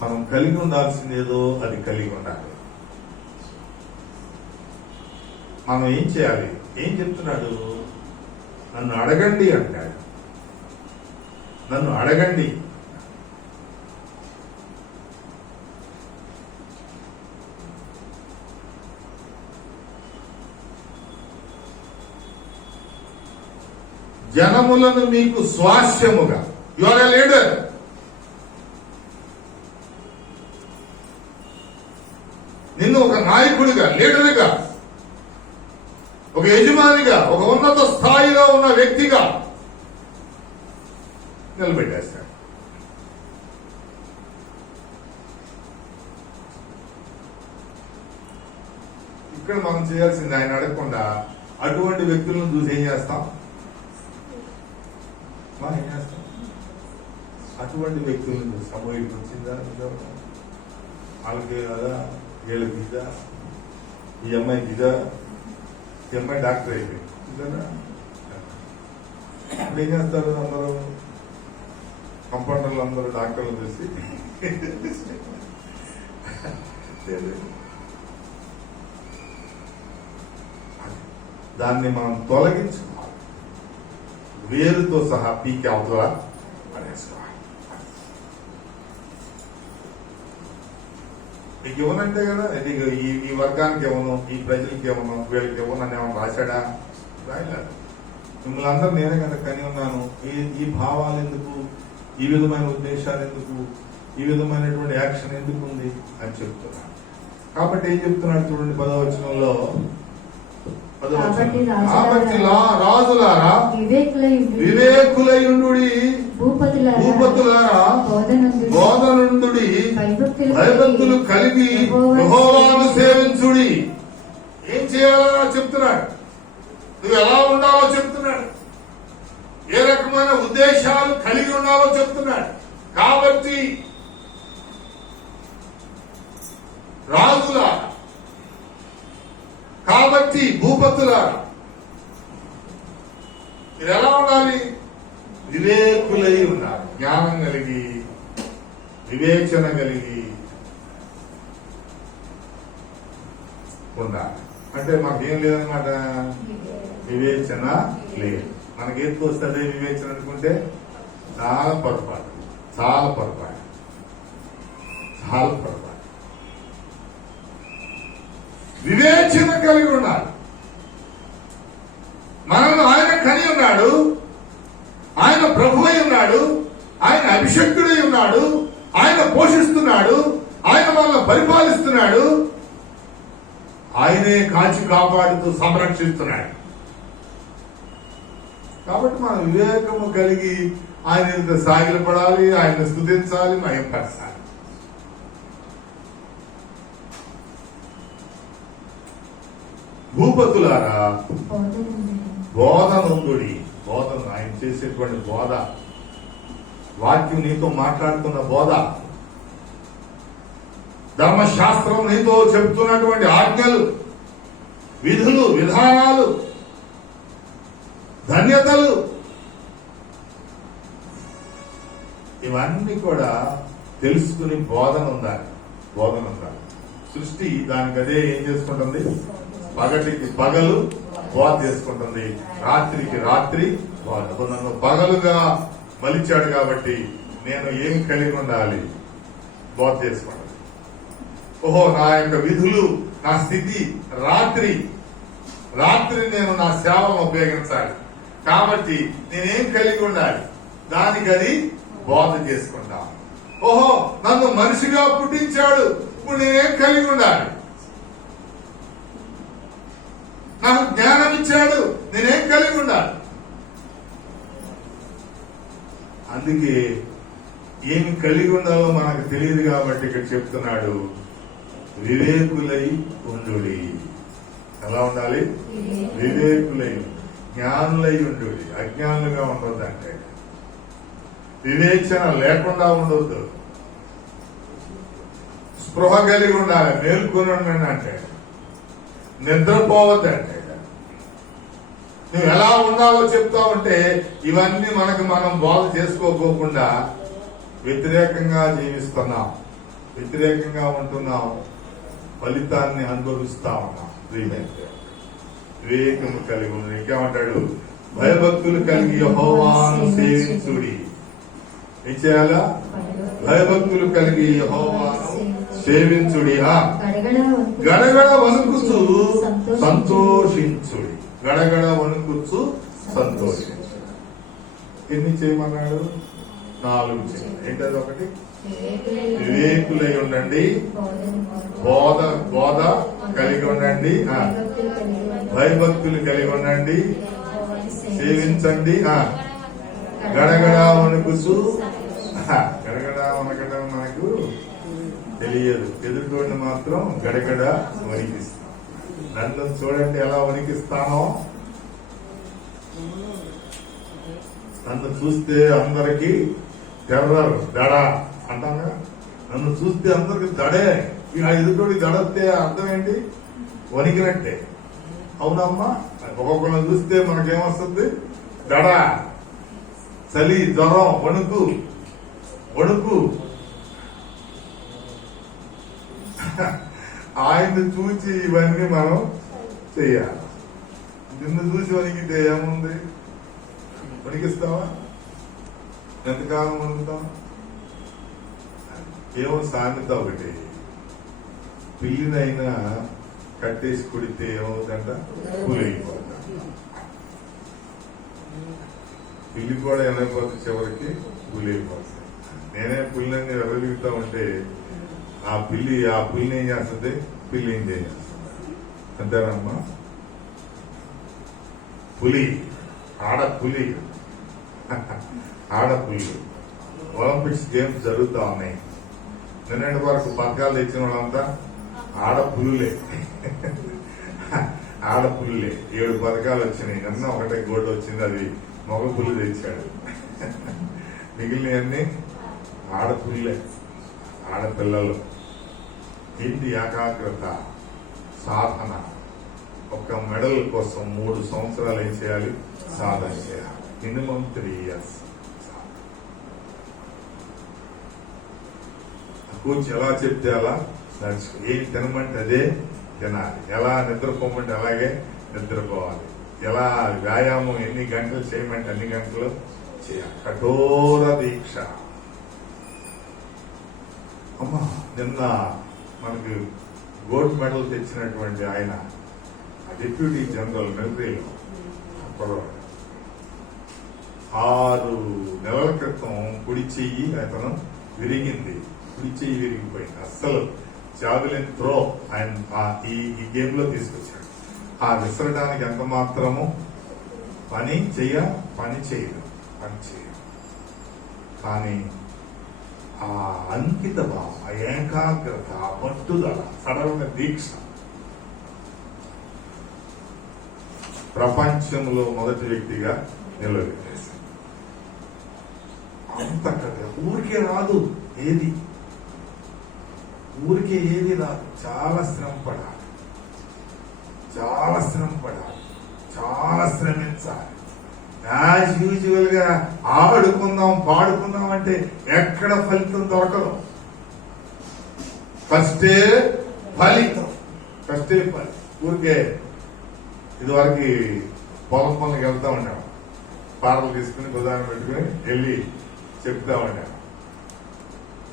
మనం కలిగి ఉండాల్సిందేదో అది కలిగి ఉండాలి. మనం ఏం చేయాలి? ఏం చెప్తున్నాడు? నన్ను అడగండి అంటాడు. నన్ను అడగండి. జనములను మీకు స్వాస్యముగా, యు ఆర్ ఎ లీడర్. నిన్ను ఒక నాయకుడిగా, లీడర్గా, ఒక యజమానిగా, ఒక ఉన్నత స్థాయిలో ఉన్న వ్యక్తిగా నిలబెట్టేస్తాడు. ఇక్కడ మనం చేయాల్సింది ఆయన అడగకుండా అటువంటి వ్యక్తులను చూసి ఏం చేస్తాం? ఏం చేస్తాం? అటువంటి వ్యక్తులను చూస్తాం. ఇటు వచ్చిందా వాళ్ళకి కదా, వీళ్ళకి ఇదా, ఈ అమ్మాయికి ఇదా, ఈ అమ్మాయి డాక్టర్ అయిపోయింది ఇదా. ఇప్పుడు ఏం చేస్తారు? అందరూ కంపౌండర్లు అందరూ డాక్టర్లు చూసి దాన్ని మనం తొలగించుకోవాలి, వేరుతో సహా పీకి అవతల పడేసుకోవాలి. మీకు ఏమనంటే కదా, ఇది ఈ వర్గానికి ఏమను, ఈ ప్రజలకి ఏమను, వీళ్ళకి ఏమోనని ఏమన్నా రాశాడా? రాయలేదు. మిమ్మల్ని అందరూ నేనే కదా కని ఉన్నాను. ఈ భావాలు ఎందుకు, ఈ విధమైన ఉద్దేశాలు ఎందుకు, ఈ విధమైనటువంటి యాక్షన్ ఎందుకు ఉంది అని చెప్తున్నాను. కాబట్టి ఏం చెప్తున్నాడు చూడండి 10వ వచనంలో, కాబట్టి రాజులారా వివేకులయుండుడి, భూపతులారా బోధనుండుడి, భయభక్తులు కలిగి యెహోవాను సేవించుడి. ఏం చేయాలో చెప్తున్నాడు, నువ్వు ఎలా ఉండాలో చెప్తున్నాడు, ఏ రకమైన ఉద్దేశాలు కలిగి ఉండాలో చెప్తున్నాడు. కాబట్టి రాజులారా, కాబట్టి భూపతులారా, మీరు ఎలా ఉండాలి? వివేకులై ఉండాలి. జ్ఞానం కలిగి, వివేచన కలిగి, ఉండాలి. అంటే మాకేం లేదనమాట, వివేచన లేదు. మనకేం వస్తుంది వివేచన అనుకుంటే చాలా పొరపాటు, చాలా పొరపాటు, చాలా పొరపాటు. వివేచన కలిగి ఉండాలి. మనల్ని ఆయన కని ఉన్నాడు, ఆయన ప్రభు అయి ఉన్నాడు, ఆయన అభిషక్తుడై ఉన్నాడు, ఆయన పోషిస్తున్నాడు, ఆయన మనల్ని పరిపాలిస్తున్నాడు, ఆయనే కాచి కాపాడుతూ సంరక్షిస్తున్నాడు. కాబట్టి మనం వివేకము కలిగి ఆయన సాగిలపడాలి, ఆయన స్తుతించాలి, మహింపరచాలి. భూపతులారా బోధనుందుడి, బోధన ఆయన చేసేటువంటి బోధ, వాక్యం నీతో మాట్లాడుతున్న బోధ, ధర్మశాస్త్రం నీతో చెప్తున్నటువంటి ఆజ్ఞలు, విధులు, విధానాలు, ధన్యతలు, ఇవన్నీ కూడా తెలుసుకుని బోధన ఉండాలి. బోధన ఉండాలి. సృష్టి దానికి అదే ఏం చేసుకుంటుంది, పగటికి పగలు బోధ చేసుకుంటుంది, రాత్రికి రాత్రి బోధ. నన్ను పగలుగా మలిచాడు కాబట్టి నేను ఏం కలిగి ఉండాలి, బోధ చేసుకుంటాను. ఓహో, నా యొక్క విధులు, నా స్థితి రాత్రి రాత్రి నేను నా సేవలను ఉపయోగించాలి కాబట్టి నేనేం కలిగి ఉండాలి, దానికి అది బోధ చేసుకుంటా. ఓహో, నన్ను మనిషిగా పుట్టించాడు, ఇప్పుడు నేనేం కలిగి ఉండాలి, నాకు జ్ఞానం ఇచ్చాడు, నేనేం కలిగి ఉండాలి. అందుకే ఏమి కలిగి ఉండాలో మనకు తెలియదు కాబట్టి ఇక్కడ చెప్తున్నాడు, వివేకులై ఉండుడి. ఎలా ఉండాలి? వివేకులై, జ్ఞానులై ఉండుడి, అజ్ఞానులుగా ఉండొద్దు. అంటే వివేచన లేకుండా ఉండొద్దు, స్పృహ కలిగి ఉండాలి, మేల్కొని ఉండండి. అంటే నిద్రపోవద్దంటే నువ్వు ఎలా ఉండాలో చెప్తా ఉంటే ఇవన్నీ మనకు మనం బోధ చేసుకోకోకుండా వ్యతిరేకంగా జీవిస్తున్నాం, వ్యతిరేకంగా ఉంటున్నాం, ఫలితాన్ని అనుభవిస్తా ఉన్నాం. వివేకము కలిగి ఉంది. ఇంకేమంటాడు, భయభక్తులు కలిగి యెహోవాను సేవించుడి. ఏం చేయాలా? భయభక్తులు కలిగి యెహోవాను సేవించుడి. గడగడ వణుకుచు సంతోషించుడి. గడగడ వణుకుచు సంతోషించుడి. ఎన్ని చేయమన్నాడు? 4 చేయండి. ఏంటది? ఒకటి, వివేకులై ఉండండి, బోధ కలిగి ఉండండి, భయభక్తులు కలిగి ఉండండి, సేవించండి, గడగడ వణుకుచు. గడగడ వణకడం మనకు తెలియదు, ఎదుర్కొని మాత్రం గడగడ వణికిస్తాం. నన్ను చూడండి ఎలా వణికిస్తానో. నన్ను చూస్తే అందరికి టెర్రర్, దడ అంటాను. నన్ను చూస్తే అందరికి దడే. ఇక ఎదుటి దడస్తే అర్థం ఏంటి? వణికినట్టే. అవునమ్మా, ఒక్కొక్కరిని చూస్తే మనకేమొస్తుంది? దడ, చలి, జ్వరం, వణుకు. ఆయన్ని చూచి ఇవన్నీ మనం చెయ్యాలి. నిన్ను చూసి వణికితే ఏముంది? వణికిస్తావా? ఎంతకాలం వణుకుతాం? ఏమో సామెత ఒకటి, పిల్లినైనా కట్టేసి కొడితే ఏమవుతుందంట? పూలైపోతా. పిల్లి కూడా ఏమైపోతుంది? చివరికి పూలైపోతుంది. నేనే పుల్లని ఎర్రలుగుతా ఉంటే ఆ పిల్లి ఏం చేస్తుంది? పిల్లి ఏం చేస్తుంది? అంతేనమ్మా. పులి, ఆడపులి, ఒలింపిక్స్ గేమ్స్ జరుగుతా ఉన్నాయి. నిన్నటి వరకు పథకాలు తెచ్చిన వాళ్ళంతా ఆడపులులే. 7 పథకాలు వచ్చినాయి. నిన్న ఒకటే గోల్డ్ వచ్చింది, అది మగ పులి తెచ్చాడు. మిగిలినవన్నీ ఆడపుల్లే, ఆడపిల్లలు. ఏంటి ఏకాగ్రత, సాధన. ఒక మెడల్ కోసం 3 సంవత్సరాలు ఏం చేయాలి? సాధన చేయాలి. Minimum 3 years. కోచ్ ఎలా చెప్తే అలా నడుచుకో. ఏం తినమంటే అదే తినాలి. ఎలా నిద్రపోమంటే అలాగే నిద్రపోవాలి. ఎలా వ్యాయామం ఎన్ని గంటలు చేయమంటే అన్ని గంటలు చేయాలి. కఠోర దీక్ష. అమ్మా, నిన్న మనకి గోల్డ్ మెడల్ తెచ్చినటువంటి ఆయన డిప్యూటీ జనరల్ మిలిటరీలో 6 నెలల క్రితం కుడి చెయ్యి అతను విరిగింది. కుడి చెయ్యి విరిగిపోయింది. అస్సలు జావెలిన్ త్రో ఆయన ఈ గేమ్ లో తీసుకొచ్చాడు. ఆ విసరడానికి ఎంత మాత్రము పని చేయదు. కానీ ఆ అంకిత భావం, ఆ ఏకాగ్రత, ఆ పట్టుదల, సడలమైన దీక్ష ప్రపంచంలో మొదటి వ్యక్తిగా నిలబెట్టేసింది. అంత కదా ఊరికే రాదు, ఏది రాదు. చాలా శ్రమ పడాలి, చాలా శ్రమించాలి. యాజ్ యూజువల్ గా ఆడుకుందాం పాడుకుందాం అంటే ఎక్కడ ఫలితం దొరకదు. ఫస్టే ఫలితం. ఊరికే ఇదివరకు పొలం పనులకు వెళ్తా ఉన్నాం. పాటలు తీసుకుని గుదాన్ని పెట్టుకుని వెళ్ళి చెప్తా ఉన్నాం.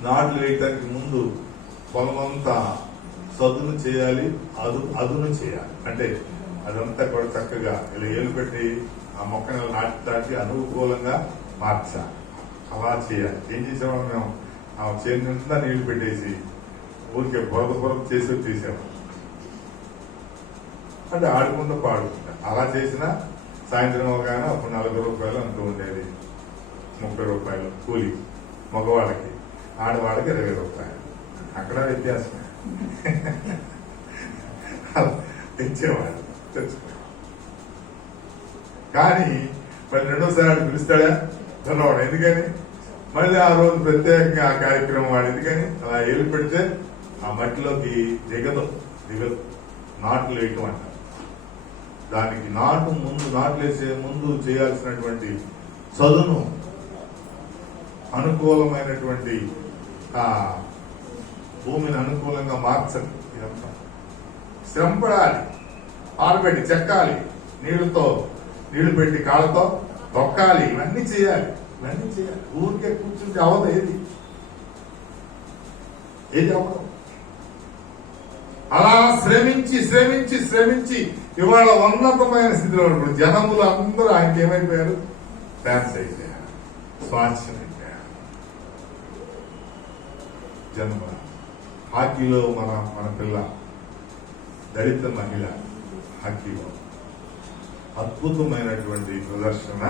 నాట్లు వేయటానికి ముందు పొలమంతా సదును చేయాలి, అదును చేయాలి. అంటే అదంతా కూడా చక్కగా ఇలా ఏలు పెట్టి ఆ మొక్కని నాటి అనుకూలంగా మార్చాలి. అలా చేయాలి. ఏం చేసాము మేము? ఆ చేతి నిండా నీళ్లు పెట్టేసి ఊరికే బురద చేసి తీసాము. అంటే ఆడుకుంటూ పాడుకుంటా అలా చేసినా సాయంత్రం అవగానే అప్పుడు 40 రూపాయలు అంటూ ఉండేది. 30 రూపాయలు కూలి మగవాళ్ళకి, ఆడవాళ్ళకి 20 రూపాయలు. అక్కడ వ్యత్యాసమే. తెచ్చేవాడు, తెచ్చుకోవాలి. కానీ మరి రెండోసారి పిలుస్తాడా ధన్యవాడు. ఎందుకని? మళ్ళీ ఆ రోజు ప్రత్యేకంగా ఆ కార్యక్రమం వాడు. ఎందుకని? అలా ఏలు పెడితే ఆ మట్టిలోకి దిగదు. నాట్లు వేయటం అంట. దానికి నాట్లు వేసే ముందు చేయాల్సినటువంటి చదును, అనుకూలమైనటువంటి ఆ భూమిని అనుకూలంగా మార్చండి. ఇదంతా శ్రమ పడాలి. ఆరబెట్టి చెక్కాలి, నీళ్లు పెట్టి కాళ్ళతో తొక్కాలి. ఇవన్నీ చేయాలి. ఊరికే కూర్చుంటే అవదు. ఏది అవ్వదు. అలా శ్రమించి ఇవాళ ఉన్నతమైన స్థితిలో ఉన్నప్పుడు జనములు అందరూ ఆయనకి ఏమైపోయారు? ఫ్యాన్స్ అయిపోయారు, స్వాచ్యం అయిపోయారు. జన్మ హాకీలో మన పిల్ల దళిత మహిళ హాకీలో అద్భుతమైనటువంటి ప్రదర్శన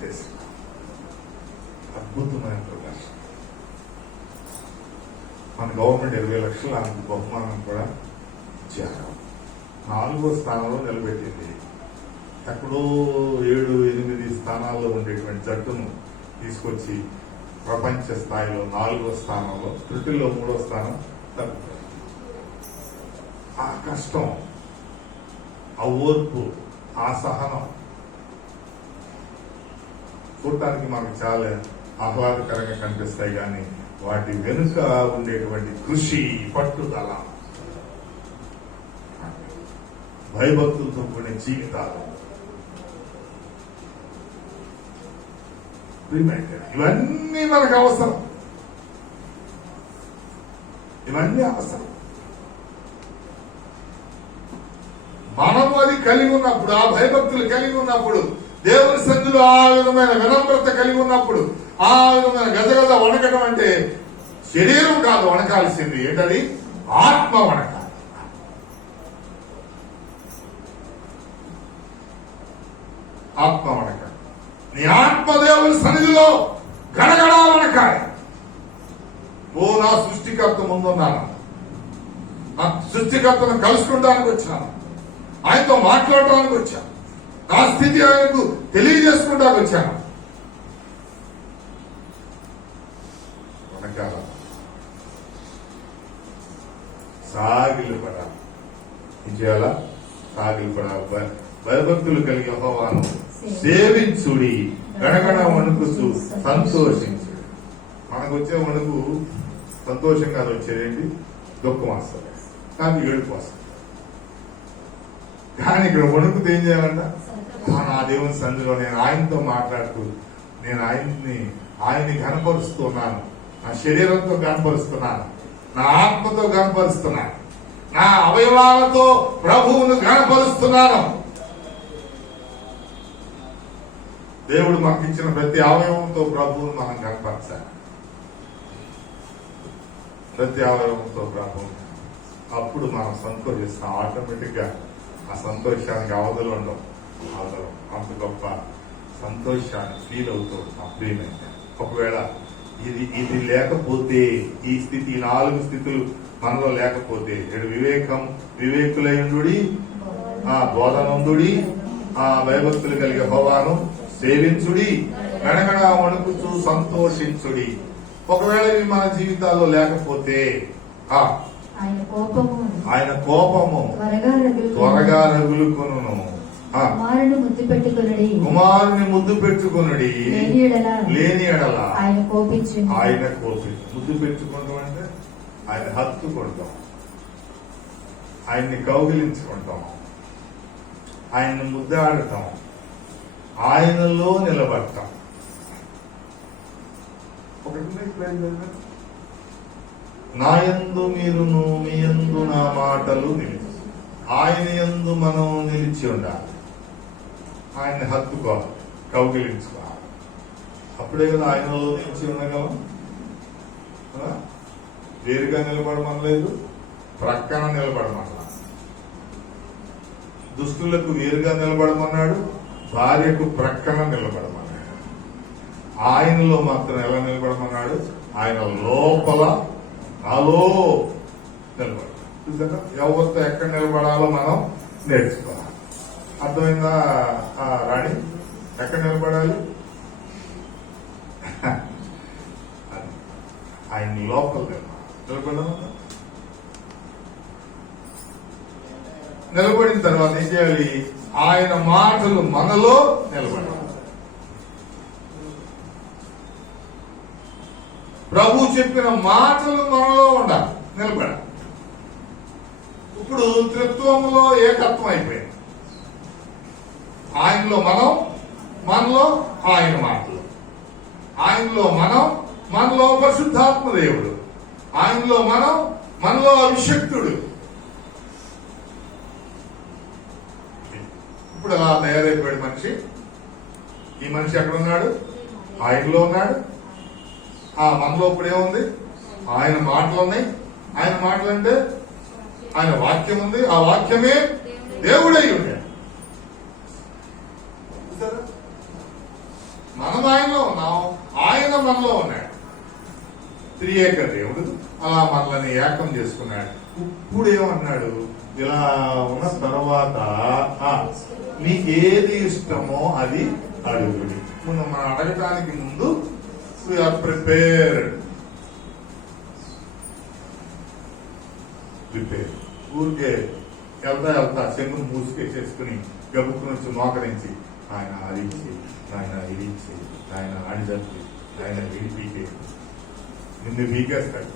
చేసింది. అద్భుతమైన ప్రదర్శన. మన గవర్నమెంట్ 20 లక్షల ఆమెకు బహుమానం కూడా ఇచ్చారు. 4వ స్థానంలో నిలబెట్టింది. ఎక్కడో 7-8 స్థానాల్లో ఉండేటువంటి జట్టును తీసుకొచ్చి ప్రపంచ స్థాయిలో 4వ స్థానంలో, త్రుటిలో 3వ స్థానం తగ్గుతుంది. ఆ కష్టం, ఆ ఓర్పు, ఆ సహనం చూడటానికి మనకు చాలా ఆహ్లాదకరంగా కనిపిస్తాయి. కానీ వాటి వెనుక ఉండేటువంటి కృషి, పట్టుదల, భయభక్తులతో కూడిన జీవితాలు, ఇవన్నీ మనకు అవసరం. మనము అది కలిగి ఉన్నప్పుడు, ఆ భయభక్తులు కలిగి ఉన్నప్పుడు, దేవుని సన్నిధిలో ఆ విధమైన వినమ్రత కలిగి ఉన్నప్పుడు, ఆ విధమైన గజగజ వణకడం అంటే శరీరం కాదు వణకాల్సింది. ఏంటది? ఆత్మ వణకాలి. ఆత్మ వణకాలి. నీ ఆత్మ దేవుని సన్నిధిలో గడగడా వణకాలి. నా సృష్టికర్త ముందున్నాను, నా సృష్టికర్తను కలుసుకోవడానికి వచ్చాను, ఆయనతో మాట్లాడడానికి వచ్చాను, నా స్థితి ఆయనకు తెలియజేసుకుంటానికి వచ్చాను. వనకాల సాగిలపడాలి. ఏం చేయాలా? సాగిలపడాలి. భయభక్తులు కలిగి యెహోవాను సేవించుడి, గణగణ వణుకుచు సంతోషించుడి. మనకు వచ్చే వణుకు సంతోషం కాదు, వచ్చేదేంటి? దుఃఖం వస్తుంది, కానీ ఏడుపు వస్తుంది. కానీ ఇక్కడ వణుకుతో ఏం చేయాలంట? నా దేవుని సన్నిధిలో నేను ఆయనతో మాట్లాడుతూ నేను ఆయన్ని ఘనపరుస్తున్నాను, నా శరీరంతో ఘనపరుస్తున్నాను, నా ఆత్మతో ఘనపరుస్తున్నాను, నా అవయవాలతో ప్రభువును ఘనపరుస్తున్నాను. దేవుడు మనకిచ్చిన ప్రతి అవయవంతో ప్రభువును మనం ఘనపరచాలి. ప్రతి అవయవంతో ప్రభువును, అప్పుడు మనం సంతోషిస్తాం. ఆటోమేటిక్ గా ఆ సంతోషానికి అవధులు ఉండవు. అంత గొప్ప సంతోషాన్ని ఫీల్ అవుతూ ఉంటాం ప్రియమైన. ఒకవేళ ఇది లేకపోతే, ఈ స్థితి, ఈ 4 స్థితులు మనలో లేకపోతే, వివేకులయుండుడి, బోధనందుడి, భయభక్తులు కలిగే యెహోవాను సేవించుడి, గణగణ వణుకుచు సంతోషించుడి. ఒకవేళ ఇవి మన జీవితాల్లో లేకపోతే ఆయన కోపము త్వరగా రగులుకొనును. కుమారుని ముద్దు పెట్టుకొనుడి, లేని ఎడల ఆయన కోపించి. ముద్దు పెట్టుకుంటాం అంటే ఆయన హత్తుకుంటాం, ఆయన్ని కౌగిలించుకుంటాం, ఆయన్ని ముద్దాడటం, ఆయనలో నిలబడటం. నాయందు మీరును మీ యందు నా మాటలు నిలిచి, ఆయన యందు మనం నిలిచి ఉండాలి. ఆయన్ని హత్తుకోవాలి, కౌగిలించుకోవాలి. అప్పుడే కదా ఆయనలో నిలిచి ఉండగలం. వేరుగా నిలబడమనలేదు, ప్రక్కన నిలబడమన్నా. దుస్తులకు వేరుగా నిలబడమన్నాడు, భార్యకు ప్రక్కన నిలబడమన్నాడు. ఆయనలో మాత్రం ఎలా నిలబడమన్నాడు? ఆయన లోపల నాలో నిలబడ. చూసారా, ఎవరితో ఎక్కడ నిలబడాలో మనం నేర్చుకోవాలి. అర్థమైందా రాణి? ఎక్కడ నిలబడాలి? ఆయన లోపల నిలబడిన తర్వాత ఏం చేయాలి? ఆయన మాటలు మనలో నిలబడాలి. ప్రభు చెప్పిన మాటలు మనలో ఉండాలి, నిలబడాలి. ఇప్పుడు త్రిత్వములో ఏకత్వం అయిపోయింది. ఆయనలో మనం, మనలో ఆయన మాటలు. ఆయనలో మనం, మనలో పరిశుద్ధాత్మ దేవుడు. ఆయనలో మనం, మనలో అభిషక్తుడు. ఇప్పుడు అలా తయారైపోయాడు మనిషి. ఈ మనిషి ఎక్కడ ఉన్నాడు? ఆయనలో ఉన్నాడు. మనలో ఇప్పుడు ఏముంది? ఆయన మాటలు ఉన్నాయి. ఆయన మాటలు అంటే ఆయన వాక్యం ఉంది. ఆ వాక్యమే దేవుడై ఉండే. మనం ఆయనలో ఉన్నాం, ఆయన మనలో ఉన్నాడు. త్రియేక దేవుడు అలా మనల్ని ఏకం చేసుకున్నాడు. ఇప్పుడు ఏమన్నాడు? ఇలా ఉన్న తర్వాత మీకు ఏది ఇష్టమో అది అడుగుడి. మనం అడగటానికి ముందు వీఆర్ ప్రిపేర్డ్. ఊరికే వెళ్తా చెంగు మూసుకేసేసుకుని గబుకు నుంచి మోకరించి ఆయన అరిచి, ఆయన ఇరిచి, ఆయన అడిదప్పి, ఆయన విడిపీకే నిన్ను వీకేస్తాడు.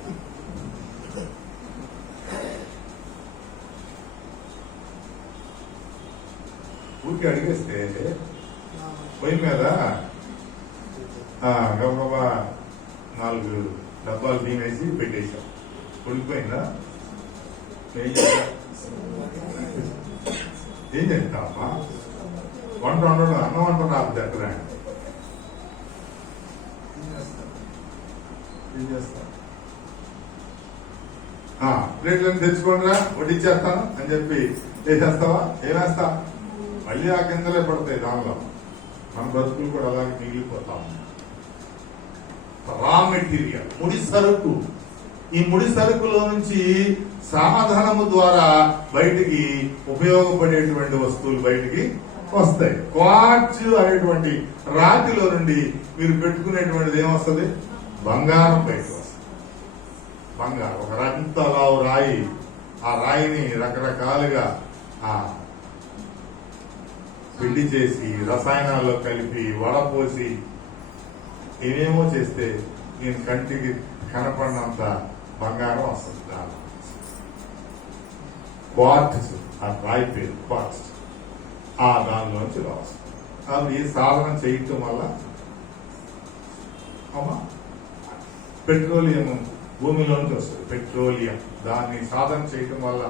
ఊరికి అడిగేస్తే పొయ్యి మీద గబగబా 4 డబ్బాలు బియ్యం వేసి పెట్టేశాం. ఉడికిపోయిందా? ఏం చేస్తామా? వంట వండడం, అన్నం వంట నాకు దగ్గర ఏం చేస్తా? ప్లేట్లను తెచ్చుకోండిరా, వడ్డిచ్చేస్తాను అని చెప్పి వేసేస్తావా? ఏమేస్తా? మళ్ళీ ఆ కిందలే పడతాయి. దానిలో మన బ్రతుకులు కూడా అలాగే మిగిలిపోతాం. రా మెటీరియల్, ముడి సరుకు. ఈ ముడి సరుకులో నుంచి సాధనము ద్వారా బయటికి ఉపయోగపడేటువంటి వస్తువులు బయటికి వస్తాయి. క్వార్ట్జ్ అనేటువంటి రాతిలో నుండి మీరు పెట్టుకునేటువంటిది ఏమొస్తుంది? బంగారం బయటకు వస్తుంది. బంగారం ఒక రంతలా రాయి. ఆ రాయిని రకరకాలుగా పిండి చేసి రసాయనాల్లో కలిపి వడపోసి ఏమేమో చేస్తే నేను కంటికి కనపడినంత బంగారం వస్తుంది. క్వార్ట్స్, ఆ రాయి పేరు క్వార్ట్స్, ఆ దానిలోంచి ఇలా వస్తుంది. అవి సాధన చేయటం వల్ల అమ్మా పెట్రోలియం భూమిలోంచి వస్తుంది. పెట్రోలియం దాన్ని సాధన చేయటం వల్ల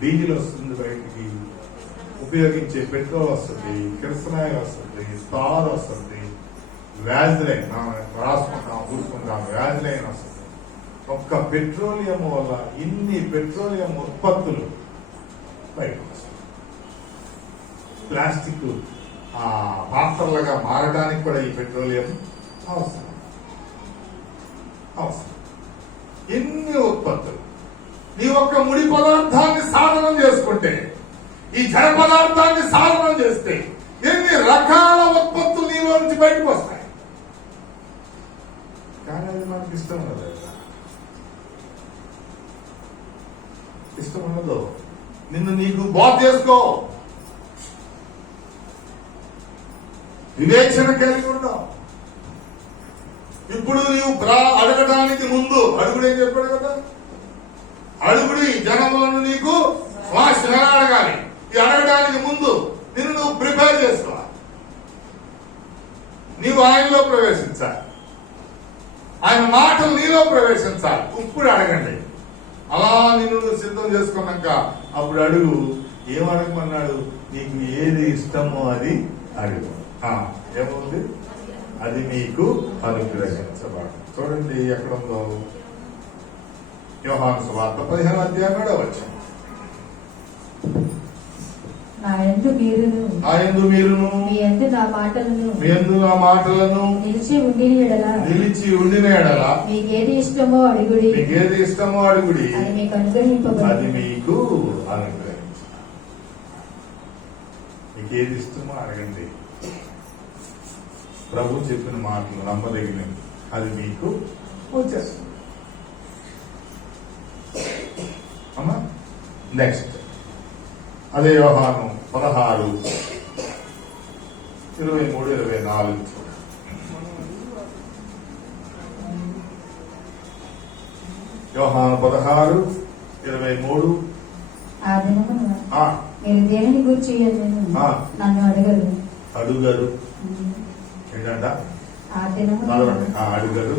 డీజిల్ వస్తుంది, బయటికి ఉపయోగించే పెట్రోల్ వస్తుంది, కిరసనాయిల్ వస్తుంది, స్టార్ వస్తుంది, వ్యాజ్లైన్ రాసుకుంటాం చూసుకుంటాం, వ్యాజ్లైన్ వస్తుంది. ఒక్క పెట్రోలియం వల్ల ఇన్ని పెట్రోలియం ఉత్పత్తులు బయటకు వస్తాయి. ప్లాస్టిక్ పాత్రలుగా మారడానికి కూడా ఈ పెట్రోలియం అవసరం. ఎన్ని ఉత్పత్తులు నీ ఒక్క ముడి పదార్థాన్ని సాధనం చేసుకుంటే, ఈ జడ పదార్థాన్ని సాధనం చేస్తే ఎన్ని రకాల ఉత్పత్తులు నీలో నుంచి బయటకు వస్తాయి. కానీ అది మనకి ఇష్టం ఉండదు, ఇష్టం ఉండదు. నిన్ను నీకు బాధ చేసుకో, వివేచన కలిగి ఉండవు. ఇప్పుడు నీవు అడగడానికి ముందు అడుగుడు ఏం చెప్పాడు కదా, అడుగుడి జనములను నీకు శ్వాస అడగాలి. ఈ అడగడానికి ముందు నిన్ను నువ్వు ప్రిపేర్ చేసుకోవాలి. నీవు ఆయనలో ప్రవేశించాలి, ఆయన మాటలు నీలో ప్రవేశించాలి. ఇప్పుడు అడగండి. అలా నిన్ను నువ్వు సిద్ధం చేసుకున్నాక అప్పుడు అడుగు. ఏం అడగమన్నాడు? నీకు ఏది ఇష్టమో అది అడుగు. ఏముంది? అది మీకు అనుగ్రహించబడు. చూడండి ఎక్కడ ఉందో, యోహాను సువార్త 15వ అధ్యాయం 7వ వచనం. నా యందు మీరును మీ యందు నా మాటలను నిలిచి ఉండిన ఎడల మీకేది ఇష్టమో అడుగుడి అది మీకు అనుగ్రహించబడును. మీకేది ఇష్టమో అడగండి. ప్రభు చెప్పిన మాటలు నమ్మదగినవి, అది మీకు వచ్చేస్తుంది. అమ్మా నెక్స్ట్ అదే యోహాను 16:23-24 యోహాను 16:23. ఆ దినమున మీరు దేనిని గూర్చి నన్ను అడుగరు. ఏంటంట? ఆ దినమున అడుగరు.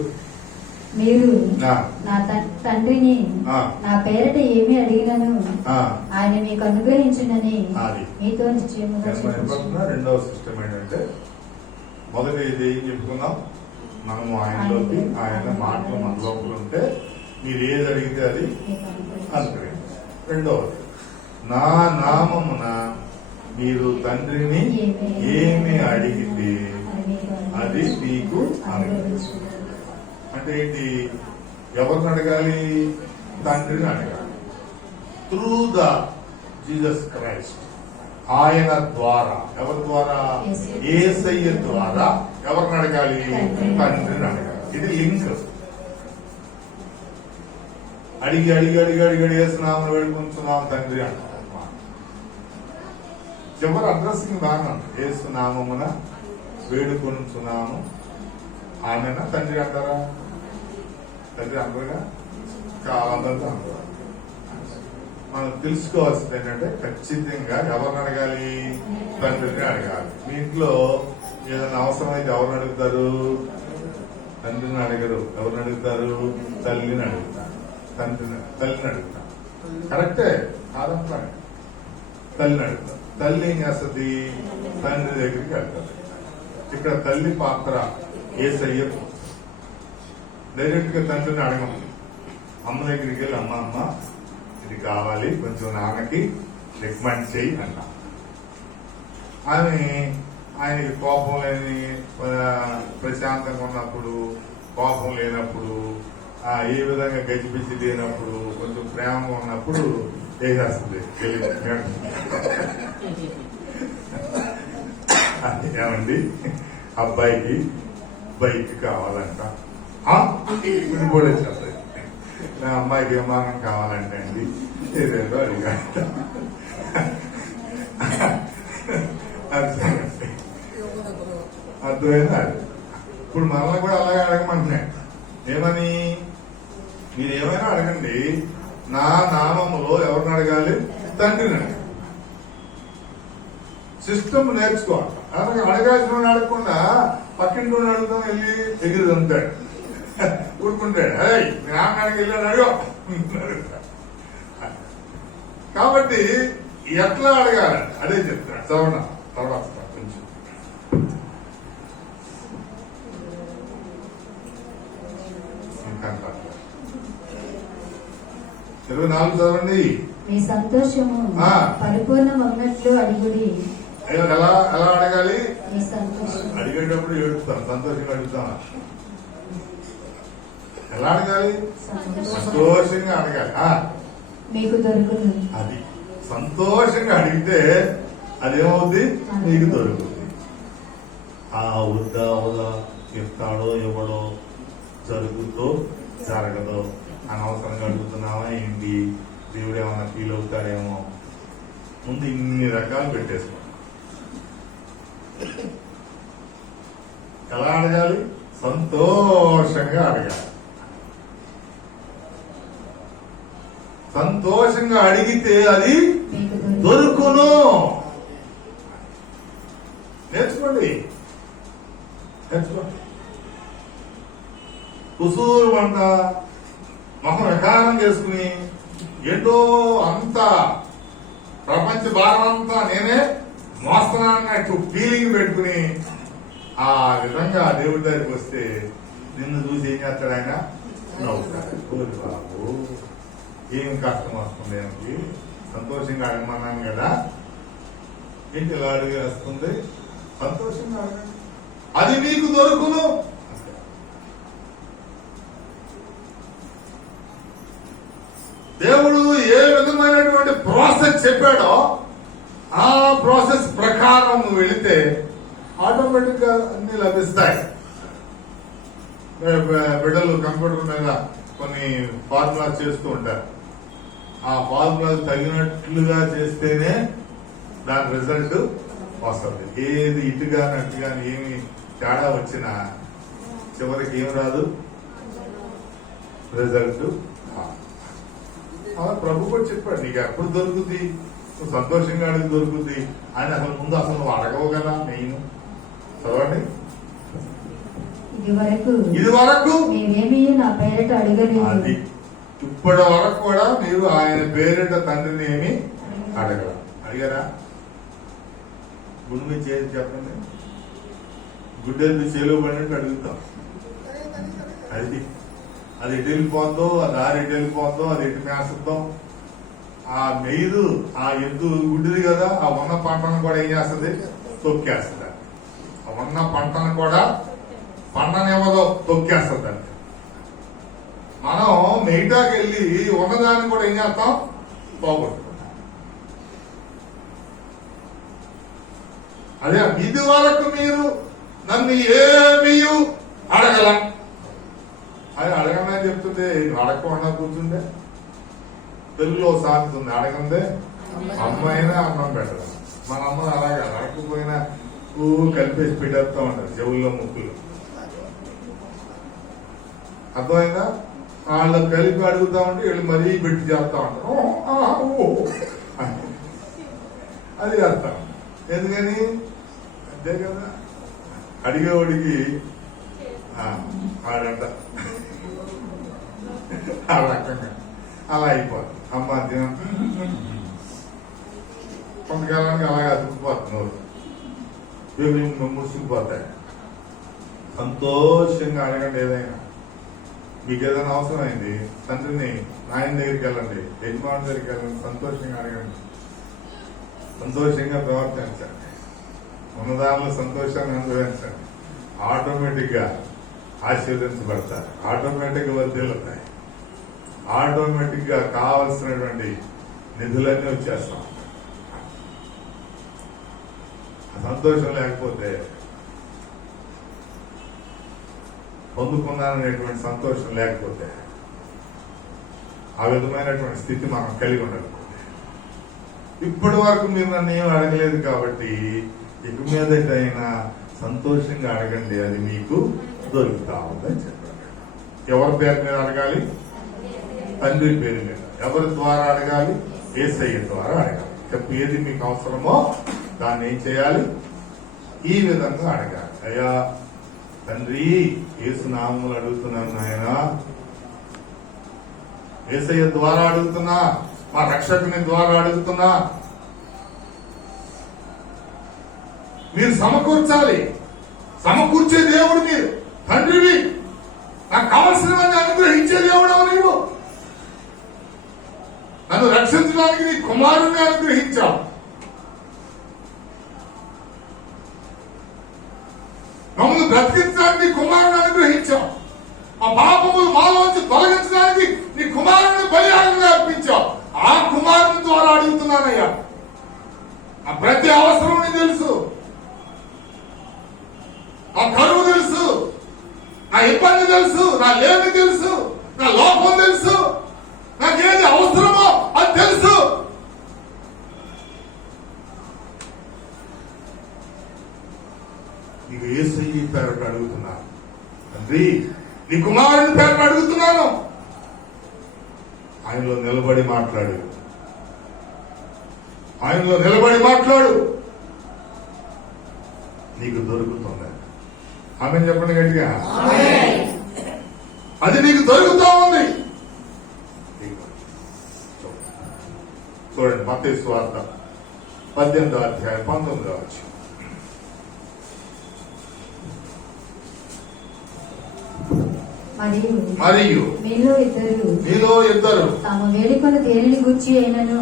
మీరు నా తండ్రిని నా పేరట ఏమి అడిగినను ఆయన మీకు అనుగ్రహించునని మీతో నిశ్చయముగా చెప్పుచున్నాను. రెండవ సిస్టమ్ ఏంటంటే, మొదటి ఇది చెప్పుకున్నాం, మనము ఆయనలోకి, ఆయన మాటలు మన లోపల ఉంటే మీరు ఏది అడిగితే అది అనుగ్రహించారు. రెండవది, నా నామమున మీరు తండ్రిని ఏమి అడిగితే అది మీకు అనుగ్రహించు. అంటే ఏంటి? ఎవరిని అడగాలి? తండ్రిని అడగాలి. త్రూ ద జీసస్ క్రైస్ట్, ఆయన ద్వారా. ఎవరి ద్వారా? యేసయ్య ద్వారా. ఎవరిని అడగాలి? తండ్రిని అడగాలి. ఇది లింక్. అడిగి అడిగి అడిగి అడిగి అడిగేస్తున్నాము, వేడుకుంటున్నాం తండ్రి అంటారు. చివరి అడ్రస్సింగ్ బాగా ఏసునామమున వేడుకొనుచున్నాము. ఆమెనా తండ్రి అంటారా? తండ్రి అందరుగా కావాలంతా అందరు. మనం తెలుసుకోవాల్సింది ఏంటంటే, ఖచ్చితంగా ఎవరిని అడగాలి? తండ్రిని అడగాలి. మీ ఇంట్లో ఏదైనా అవసరమైతే ఎవరిని అడుగుతారు? తండ్రిని అడగరు. ఎవరిని అడుగుతారు? తల్లిని అడుగుతారు. తల్లిని అడుగుతారు. కరెక్టే కాదంటే తల్లిని అడుగుతారు. తల్లి ఏం చేస్తుంది? తండ్రి దగ్గరికి వెళ్తారు. ఇక్కడ తల్లి పాత్ర యేసయ్య. డైరెక్ట్ గా తండ్రిని అడగము. అమ్మ దగ్గరికి వెళ్ళి, అమ్మ ఇది కావాలి, కొంచెం నాన్నకి రికమెండ్ చేయి అన్నా. ఆయనకి కోపం లేని, ప్రశాంతంగా ఉన్నప్పుడు, కోపం లేనప్పుడు, ఏ విధంగా గజిబిజి లేనప్పుడు, కొంచెం ప్రేమగా ఉన్నప్పుడు చేసేస్తుంది. ఏమండి, అబ్బాయికి బైక్ కావాలంట, ఇది కూడా చెప్పండి. నా అమ్మాయికి విమానం కావాలంటే అండి ఏదేదో అడిగాట. అర్థమైందా? ఇప్పుడు మనల్ని కూడా అలాగే అడగమంటున్నాయి. ఏమని? మీరు ఏమైనా అడగండి, నా నామములో ఎవరిని అడగాలి? తండ్రిని అడగాలి. సిస్టమ్ నేర్చుకోవాలి. అలాగే అడగాల్సిన అడగకుండా పక్కింటి అడుగుతాం వెళ్ళి ఎగిరి అంతాడు, ఊరుకుంటాడు. అదే మీ నాన్నకి వెళ్ళాడు అడుగు. కాబట్టి ఎట్లా అడగాలి అదే చెప్తాడు. చదవనా తర్వాత కొంచెం 24 చదవండి. మీ సంతోషము పరిపూర్ణమన్నట్లు అడిగుడి. ఎలా ఎలా అడగాలి? మీ సంతోషం అడిగేటప్పుడు ఏడుస్తాం, సంతోషంగా అడుగుతాం. ఎలా అడగాలి? సంతోషంగా అడగాలి. మీకు దొరుకును. అది సంతోషంగా అడిగితే అదేమవుద్ది? మీకు దొరుకుతుంది. వద్దా వదా చెప్తాడో ఎవడో జరుగుతో జరగదో అనవసరంగా అడుగుతున్నావా ఏంటి, దేవుడు ఏమన్నా ఫీల్ అవుతాడేమో, ముందు ఇన్ని రకాలు పెట్టేసుకో. ఎలా అడగాలి? సంతోషంగా అడగాలి. సంతోషంగా అడిగితే అది దొరుకును. నేర్చుకోండి, నేర్చుకోండి. కుసూరు వంట మొహం వికారం చేసుకుని ఏంటో అంత ప్రపంచ భారం అంతా నేనే మోస్తున్నాన్నట్టు ఫీలింగ్ పెట్టుకుని ఆ విధంగా దేవుడి దగ్గరికి వస్తే నిన్ను చూసి ఏం చేస్తాడు ఆయన? నవ్వుతాడు. ఓరి బాబు ఏం కష్టం వస్తుంది ఆయనకి, సంతోషంగా అడగమన్నాను కదా, ఏంటి ఇలా అడిగి వస్తుంది? సంతోషంగా అడగండి, అది నీకు దొరుకును. దేవుడు ఏ విధమైనటువంటి ప్రాసెస్ చెప్పాడో ఆ ప్రాసెస్ ప్రకారం నువ్వు వెళితే ఆటోమేటిక్ గా అన్ని లభిస్తాయి. బిడ్డలు కంప్యూటర్ మీద కొన్ని ఫార్ములాస్ చేస్తూ ఉంటారు. ఆ ఫార్ములాస్ తగినట్లుగా చేస్తేనే దాని రిజల్ట్ వస్తుంది. ఏది ఇటుగా నట్టుగా ఏమి తేడా వచ్చినా చివరికి ఏం రాదు, రిజల్ట్. అలా ప్రభు కూడా చెప్పాడు, నీకు ఎప్పుడు దొరుకుతుంది, నువ్వు సంతోషంగా అడిగి దొరుకుతుంది అని. అసలు ముందు అసలు నువ్వు అడగవు కదా. మెయిన్ చదవండి. ఇది వరకు మేమేమీ నా పేరిట అడగలేదు. అది ఇప్పటి వరకు కూడా మీరు ఆయన పేరిట తండ్రిని ఏమి అడగల. అడిగారా? గుండె చేసి చెప్పండి. గుడ్డెలు చేలో పడినట్టు అడుగుతాం. అది ఎటు వెళ్ళిపోద్దో, ఆ దారి ఎటు వెళ్ళిపోద్దో, అది ఎటు మేస్తుందో. ఆ మెయిదు ఆ ఎద్దు గుడ్డిది కదా, ఆ ఉన్న పంటను కూడా ఏం చేస్తుంది? తొక్కేస్తుంది. ఆ ఉన్న పంటను కూడా పంటనేమో తొక్కేస్తుంది. మనం మెయిటాకి వెళ్ళి ఉన్నదాన్ని కూడా ఏం చేస్తాం? పోగొట్టుకుంటాం. అదే ఇది వరకు మీరు నన్ను ఏమీ అడగల అది అడగమని చెప్తుంటే అడగకుండా కూర్చుంటే తెలుగులో సాగుతుంది. అడగందే అమ్మైనా అన్నం పెట్టదు. మన అమ్మ అలాగే అడగకపోయినా కలిపేసి పెట్టేస్తా ఉంటారు చెవుల్లో ముక్కులు. అర్థమైందా? వాళ్ళు కలిపి అడుగుతా ఉంటే వీళ్ళు మరీ పెట్టి చేస్తా ఉంటారు. అది చేస్తాం. ఎందుకని? అంతే కదా, అడిగేవాడికి ఆడంట ఆ రకంగా అలా అయిపోతుంది. అమ్మ కొంతకాలానికి అలాగే అతుక్కుపోతున్నారు, ముసుకుపోతాయి. సంతోషంగా అడగండి. ఏదైనా మీకు ఏదైనా అవసరమైంది తండ్రిని నాయన దగ్గరికి వెళ్ళండి, యజమాని దగ్గరికి వెళ్ళండి, సంతోషంగా అడగండి, సంతోషంగా ప్రవర్తించండి, ఉన్నదానిలో సంతోషాన్ని అనుభవించండి. ఆటోమేటిక్ గా ఆశీర్వదించబడతారు, ఆటోమేటిక్ గా వర్ధిల్లుతాయి, ఆటోమేటిక్ గా కావలసినటువంటి నిధులన్నీ వచ్చేస్తాం. సంతోషం లేకపోతే, పొందుకున్నాననేటువంటి సంతోషం లేకపోతే, ఆ విధమైనటువంటి స్థితి మనం కలిగి ఉండకపోతే, ఇప్పటి వరకు మీరు నన్ను ఏం అడగలేదు కాబట్టి ఇక మీదటైనా సంతోషంగా అడగండి, అది మీకు దొరుకుతా ఉందని చెప్పారు. ఎవరి పేరు మీద అడగాలి? తండ్రి పేరు మీద. ఎవరి ద్వారా అడగాలి? యేసయ్య ద్వారా అడగాలి. చెప్పు, ఏది మీకు అవసరమో దాన్ని ఏం చేయాలి? ఈ విధంగా అడగాలి. అయ్యా తండ్రి, యేసు నామములు అడుగుతున్నాను నాయన, యేసయ్య ద్వారా అడుగుతున్నా, మా రక్షకుని ద్వారా అడుగుతున్నా, మీరు సమకూర్చాలి. సమకూర్చే దేవుడు మీరు, తండ్రివి, నాకు కావలసినవన్నీ అనుగ్రహించే దేవుడు నీవు. నన్ను రక్షించడానికి నీ కుమారుని అనుగ్రహించావు. మమ్మల్ని బ్రతికించడానికి నీ కుమారుని అనుగ్రహించావు. ఆ పాపములు మాలోంచి తొలగించడానికి నీ కుమారుని బలియాగంగా అర్పించావు. ఆ కుమారుని ద్వారా అడుగుతున్నానయ్యా. ఆ ప్రతి అవసరం నీకు తెలుసు, ఆ కరువు తెలుసు, నా ఇబ్బంది తెలుసు, నా లేమి తెలుసు, నా లోపం తెలుసు, నాకేది అవసరమో అది తెలుసు. నీకు యేసయ్య పేరట అడుగుతున్నాను తండ్రి, నీ కుమారుని పేరట అడుగుతున్నాను. ఆయనలో నిలబడి మాట్లాడు, ఆయనలో నిలబడి మాట్లాడు, నీకు దొరుకుతుంది. ఆమె చెప్పండి గట్టిగా, అది నీకు దొరుకుతా ఉంది. చూడండి, మత్తయి సువార్త 18వ అధ్యాయం 19వ వచనం. మరియు మీలో ఇద్దరు తాము వేడుకొని దేనిని గూర్చి అయినను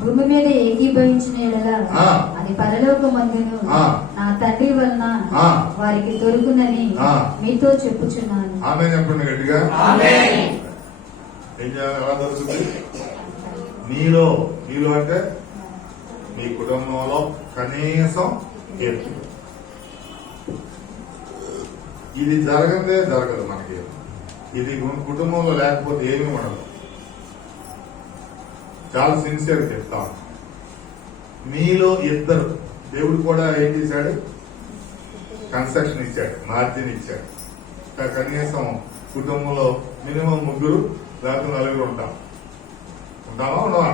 భూమి మీద ఏకీభవించిన యెడల అది పరలోకమందును నా తండ్రి వలన వారికి దొరుకునని మీతో చెప్పుచున్నాను. ఆమె చెప్పండి గట్టిగా. ఎలా దొరుకుతుంది? మీలో అంటే మీ కుటుంబంలో కనీసం ఇది జరగదు మనకి. ఇది కుటుంబంలో లేకపోతే ఏమీ ఉండదు. చాలా సిన్సియర్ చెప్తాను. మీలో ఇద్దరు, దేవుడు కూడా ఏం చేశాడు? కన్స్ట్రక్షన్ ఇచ్చాడు, మార్జిన్ ఇచ్చాడు. కనీసం కుటుంబంలో మినిమం 3 లేకపోతే 4 ఉంటామా? ఉండవా?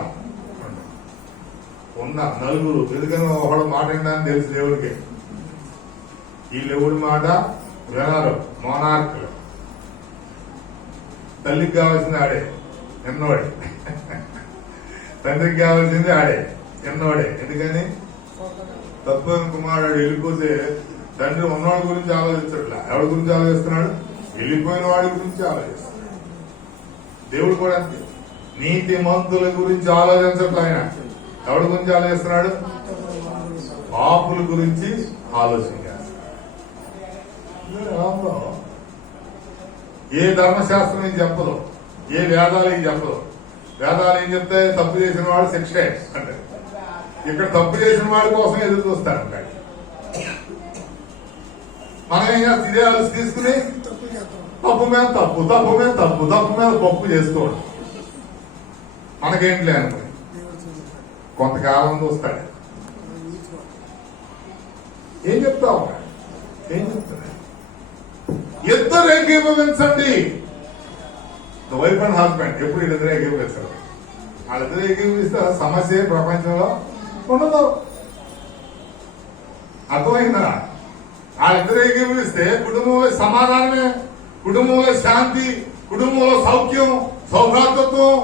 ఉన్న 4. ఎందుకని ఒకడు మాట వినడానికి తెలుసు దేవుడికి. వీళ్ళు ఎవడి మాట వినరు. మోనార్కులు. తల్లికి కావాల్సింది ఆడే, ఎన్నోడే. తండ్రికి కావాల్సింది ఆడే, ఎన్నోడే. ఎందుకని? తప్పు కుమారుడు వెళ్ళిపోతే తండ్రి ఉన్నవాడి గురించి ఆలోచించట్లా. ఎవరి గురించి ఆలోచిస్తున్నాడు? వెళ్ళిపోయిన వాడి గురించి ఆలోచిస్తున్నాడు. దేవుడు కూడా అంతే. నీతి మంతుల గురించి ఆలోచించట్లా. ఆయన ఎవరి గురించి ఆలోచిస్తున్నాడు? పాపుల గురించి ఆలోచన. ఏ ధర్మశాస్త్రం ఏం చెప్పదు, ఏ వేదాలు ఏం చెప్పదు. వేదాలు ఏం చెప్తే తప్పు చేసిన వాడు శిక్షే అంటే. ఇక్కడ తప్పు చేసిన వాడి కోసం ఎదురు చూస్తారు. మనం ఏం చేస్తాం? ఇదే ఆలోచన తీసుకుని తప్పు మీద తప్పు, తప్పు మీద తప్పు, తప్పు మీద తప్పు చేసుకోవడం. మనకేంటి అనుకుని కొంతకాలం చూస్తాడు. ఏం చెప్తావు? ఏం చెప్తాడు? ఇద్దరు ఏకీభవించండి. వైఫ్ అండ్ హస్బెండ్ ఎప్పుడు వీళ్ళిద్దరు ఏకీభవిస్తారు. వాళ్ళిద్దరు ఏకీభవిస్తే సమస్య ప్రపంచంలో ఉండదు. అర్థమైందా? వాళ్ళిద్దరు ఏకీభవిస్తే కుటుంబంలో సమాధానమే, కుటుంబంలో శాంతి, కుటుంబంలో సౌఖ్యం, సౌభ్రాతత్వం.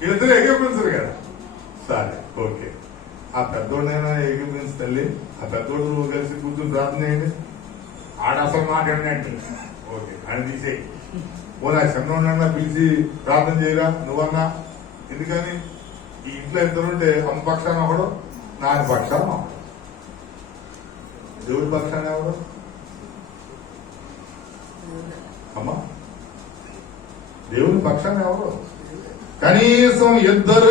వీళ్ళిద్దరు ఏకీభవించరు కదా. సరే, ఓకే. ఆ పెద్దోడైనా ఏకీభవించి తల్లి, ఆ పెద్దోడు నువ్వు కలిసి కూర్చొని ప్రార్థన చేయండి. ఆడ అసలు మాట్లాడినట్టు ఓకే అని తీసేయి. పోనా చిన్నోడన్నా పిలిచి ప్రార్థన చేయరా నువ్వన్నా? ఎందుకని? ఈ ఇంట్లో ఇద్దరుంటే అమ్మ పక్షాన ఒకడు, నాన్న పక్షాన ఒకడు. దేవుడి పక్షాన ఎవడు? అమ్మా, దేవుడి పక్షాన ఎవరు? కనీసం ఇద్దరు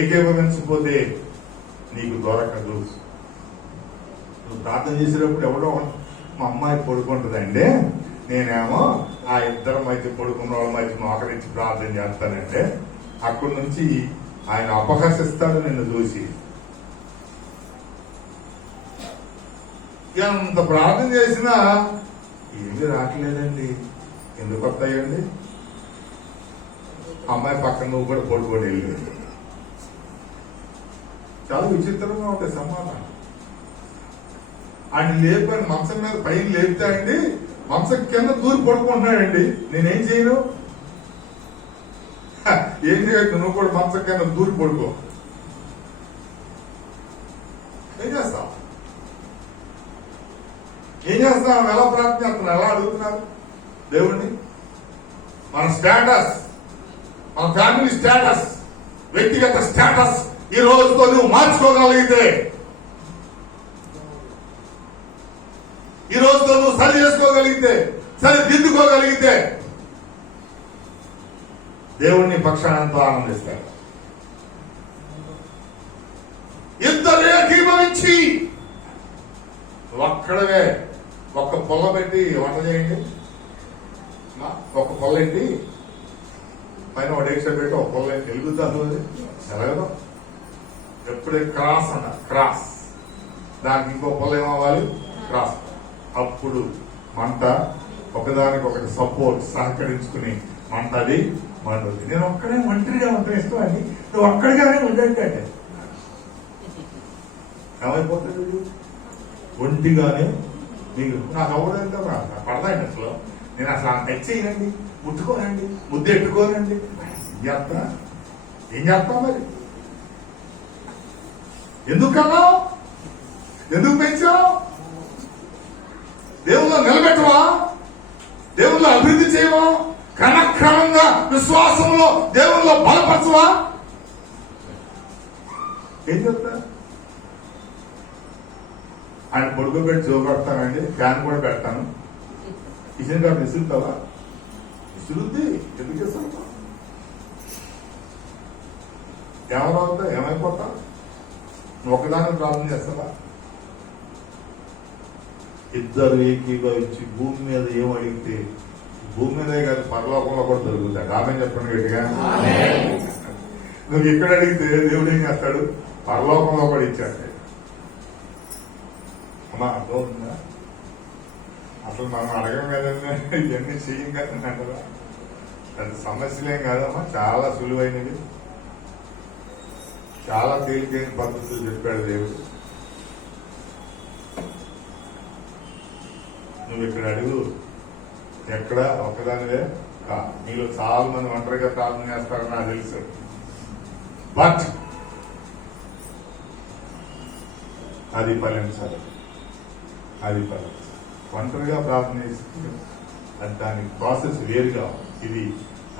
ఏకీభవించకపోతే నీకు దొరకదు. నువ్వు ప్రార్థన చేసేటప్పుడు ఎవడో మా అమ్మాయి పడుకుంటుందంటే నేనేమో ఆ ఇద్దరు మధ్య పడుకున్న వాళ్ళ మధ్య మోకరించి ప్రార్థన చేస్తానంటే అక్కడి నుంచి ఆయన అపహసిస్తాడు నిన్ను చూసి. ఎంత ప్రార్థన చేసినా ఏమీ రావట్లేదండి. ఎందుకు వస్తాయండి? అమ్మాయి పక్కన నువ్వు కూడా పడుకొని వెళ్ళి. చాలా విచిత్రంగా ఉంటాయి సమాధానం. ఆయన లేపాను మంచం మీద పైన లేపితే అండి మంచం కింద దూరి పడుకుంటున్నాడండి. నేనేం చేయను? ఏం చేయొద్దు, నువ్వు కూడా మంచం కింద దూరి పడుకో. ఏం చేస్తావు? ఏం చేస్తున్నావు? ఎలా ప్రార్థన చేస్తున్నావు? ఎలా అడుగుతున్నారు దేవుణ్ణి? మన స్టేటస్, మన ఫ్యామిలీ స్టేటస్, వ్యక్తిగత స్టేటస్ ఈ రోజుతో నువ్వు మార్చుకోగలిగితే, ఈ రోజుతో నువ్వు సరి చేసుకోగలిగితే, సరి దిద్దుకోగలిగితే దేవుణ్ణి పక్షానంతో ఆనందిస్తాడు. ఇద్దరు ఏకీభవించి ఒక్కడవే ఒక్క పొల్ల పెట్టి వంట చేయండి. ఒక పొల్ల ఏంటి పైన ఒక డేక్ష పెట్టి ఒక పొల్ల ఏంటి వెలుగుతాను ఎలాగో. ఎప్పుడే క్రాస్ అన్న క్రాస్, దానికి ఇంకో పొల్ల ఏమవ్వాలి? క్రాస్. అప్పుడు మంట ఒకదానికొకటి సపోర్ట్ సహకరించుకుని మంట అది మండుతుంది. నేను ఒక్కడే ఒంటరిగా ఉంటాను ఇష్టం అండి, నువ్వు ఒక్కడిగానే ఉండంటే ఏమైపోతుంది? ఒంటిగానే మీకు నాకు అవడంతో పడదాండి. అసలు నేను అసలు టచ్ చేయనండి, ముట్టుకోనండి, ముద్దెట్టుకోనండి. ఏం చేస్తాం మరి? ఎందుకు కన్నావు? ఎందుకు పెంచావు? దేవుల్లో నిలబెట్టవా? దేవుల్లో అభివృద్ధి చేయవా? క్రమక్రమంగా విశ్వాసంలో దేవుల్లో బలపరచవా? ఏం చెప్తా? ఆయన పడుకోబెట్టి చూపెడతానండి, ఫ్యాన్ కూడా పెడతాను. కిచెన్ గారు విసురుతావా? విసురుద్ది. ఎందుకు ఇస్తాను? ఏమవుతా? ఏమైపోతా? నువ్వు ఒకదాన్ని ప్రార్థన చేస్తావా? ఇద్దరు ఏకీభవించి భూమి మీద ఏం అడిగితే భూమి మీదే కాదు పరలోకంలో కూడా దొరుకుతాడు. ఆమె చెప్పండి గట్టిగా. నువ్వు ఎక్కడ అడిగితే దేవుడు ఏం చేస్తాడు? పరలోకంలో కూడా ఇచ్చాడు. అమ్మా అర్థమవుతుందా? అసలు మనం అడగం కదండి, ఇవన్నీ చేయం కదండి అంటారా? అది సమస్యలేం కాదమ్మా, చాలా సులువైనవి, చాలా తేలికైన పద్ధతులు చెప్పాడు దేవుడు. నువ్వు ఇక్కడ అడుగు, ఎక్కడ ఒక్కదానివే కా. మీలో చాలా మంది ఒంటరిగా ప్రార్థన చేస్తారని నాకు తెలుసు. బట్ అది ఫలించాలి, అది ఫలించాలి. ఒంటరిగా ప్రార్థన చేస్తే అది దానికి ప్రాసెస్ వేరుగా. ఇది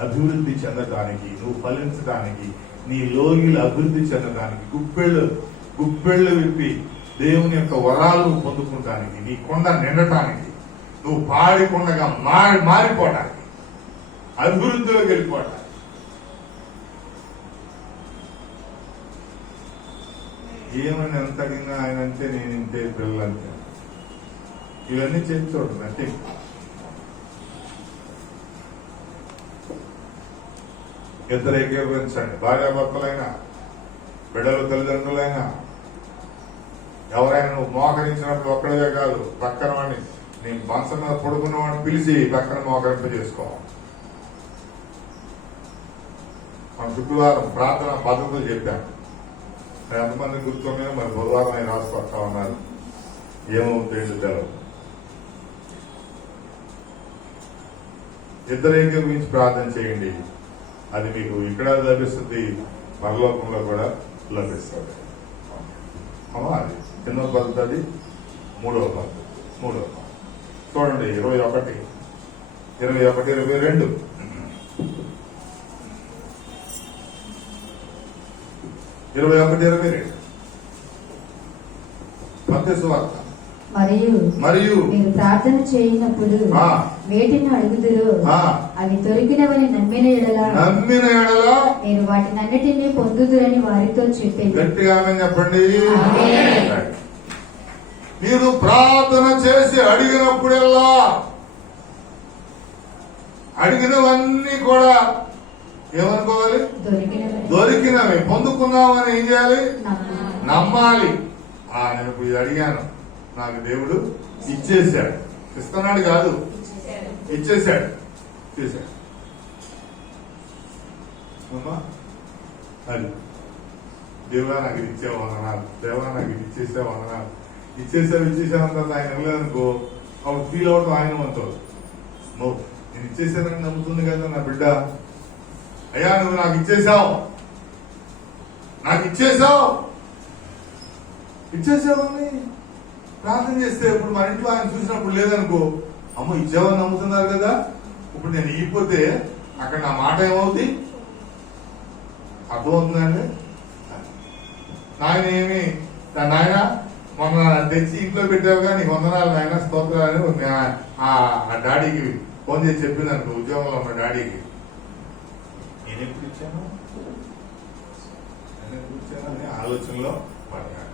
అభివృద్ధి చెందడానికి, నువ్వు ఫలించడానికి, నీ లోగిలు అభివృద్ధి చెందడానికి, గుప్పెళ్ళు విప్పి దేవుని యొక్క వరాలు పొందుకుంటానికి, నీ కొండ నిండటానికి, నువ్వు పాడికొండగా మారిపోవడానికి, అభివృద్ధిలోకి వెళ్ళిపోవడానికి. ఏమని ఎంత అడిగినా ఆయన అంటే నేను ఇంతే, పిల్లలంతే, ఇవన్నీ చేసి చూడండి. అంటే ఇద్దరు ఏకీభవించండి. భార్యాభర్తలైనా, బిడ్డలు తల్లిదండ్రులైనా, ఎవరైనా నువ్వు మోకరించినప్పుడు ఒక్కడే కాదు, పక్కన వాడిని, నేను మంచం మీద పడుకున్న వాడిని పిలిచి పక్కన మోకరింప చేసుకోవాలి. మన శుక్రవారం ప్రార్థన పద్ధతులు చెప్పాను. ఎంతమంది గుర్తున్నాయో మరి బుధవారం ఆయన రాసుకొస్తా ఉన్నారు. ఏమవుతుంది తెలవు. ఇద్దరు ఏకీభవించి ప్రార్థన చేయండి. అది మీకు ఇక్కడ లభిస్తుంది, పరలోకంలో కూడా లభిస్తుంది. అది ఎన్నో పద్ధతి? అది మూడవ పద్ధతి. చూడండి 21, 22 మత్తయి సువార్త. మరియు మీరు ప్రార్థన చేయనప్పుడు వేటిని అడుగుదురు అవి దొరికినవని నమ్మిన ఎడల మీరు వాటినన్నిటినీ పొందుదురని వారితో చెప్పేది. గట్టిగా చెప్పండి. మీరు ప్రార్థన చేసి అడిగినప్పుడల్లా అడిగినవన్నీ కూడా ఏమనుకోవాలి? దొరికినవి పొందుకున్నామని ఏం చేయాలి? నమ్మాలి. నేను ఇప్పుడు ఇది అడిగాను, నాకు దేవుడు ఇచ్చేశాడు. ఇస్తున్నాడు కాదు, ఇచ్చేశాడు. అమ్మా అది దేవా నాకు ఇది ఇచ్చే వందనాలు, దేవా నాకు ఇది ఇచ్చేసే వందనాలు, ఇచ్చేసానంత ఆయన ఇవ్వలేదనుకో అప్పుడు ఫీల్ అవడం ఆయన వంతవు. నువ్వు నేను ఇచ్చేసానని నమ్ముతుంది కదా నా బిడ్డ. అయ్యా నువ్వు నాకు ఇచ్చేసావు అని ప్రార్థన చేస్తే ఇప్పుడు మన ఇంట్లో ఆయన చూసినప్పుడు లేదనుకో, అమ్మో ఇచ్చావని నమ్ముతున్నారు కదా, ఇప్పుడు నేను ఇయ్యిపోతే అక్కడ నా మాట ఏమవుతుంది? అర్థమవుతుందండి. నాయన మొన్న తెచ్చి ఇంట్లో పెట్టావు కానీ వందనాలు నాయన స్తోత్రాలు ఆ డాడీకి ఫోన్ చేసి చెప్పింది అనుకో, ఉద్యోగంలో ఉన్న డాడీకి, నేను ఎప్పుడు ఇచ్చాను అని ఆలోచనలో పడ్డాను.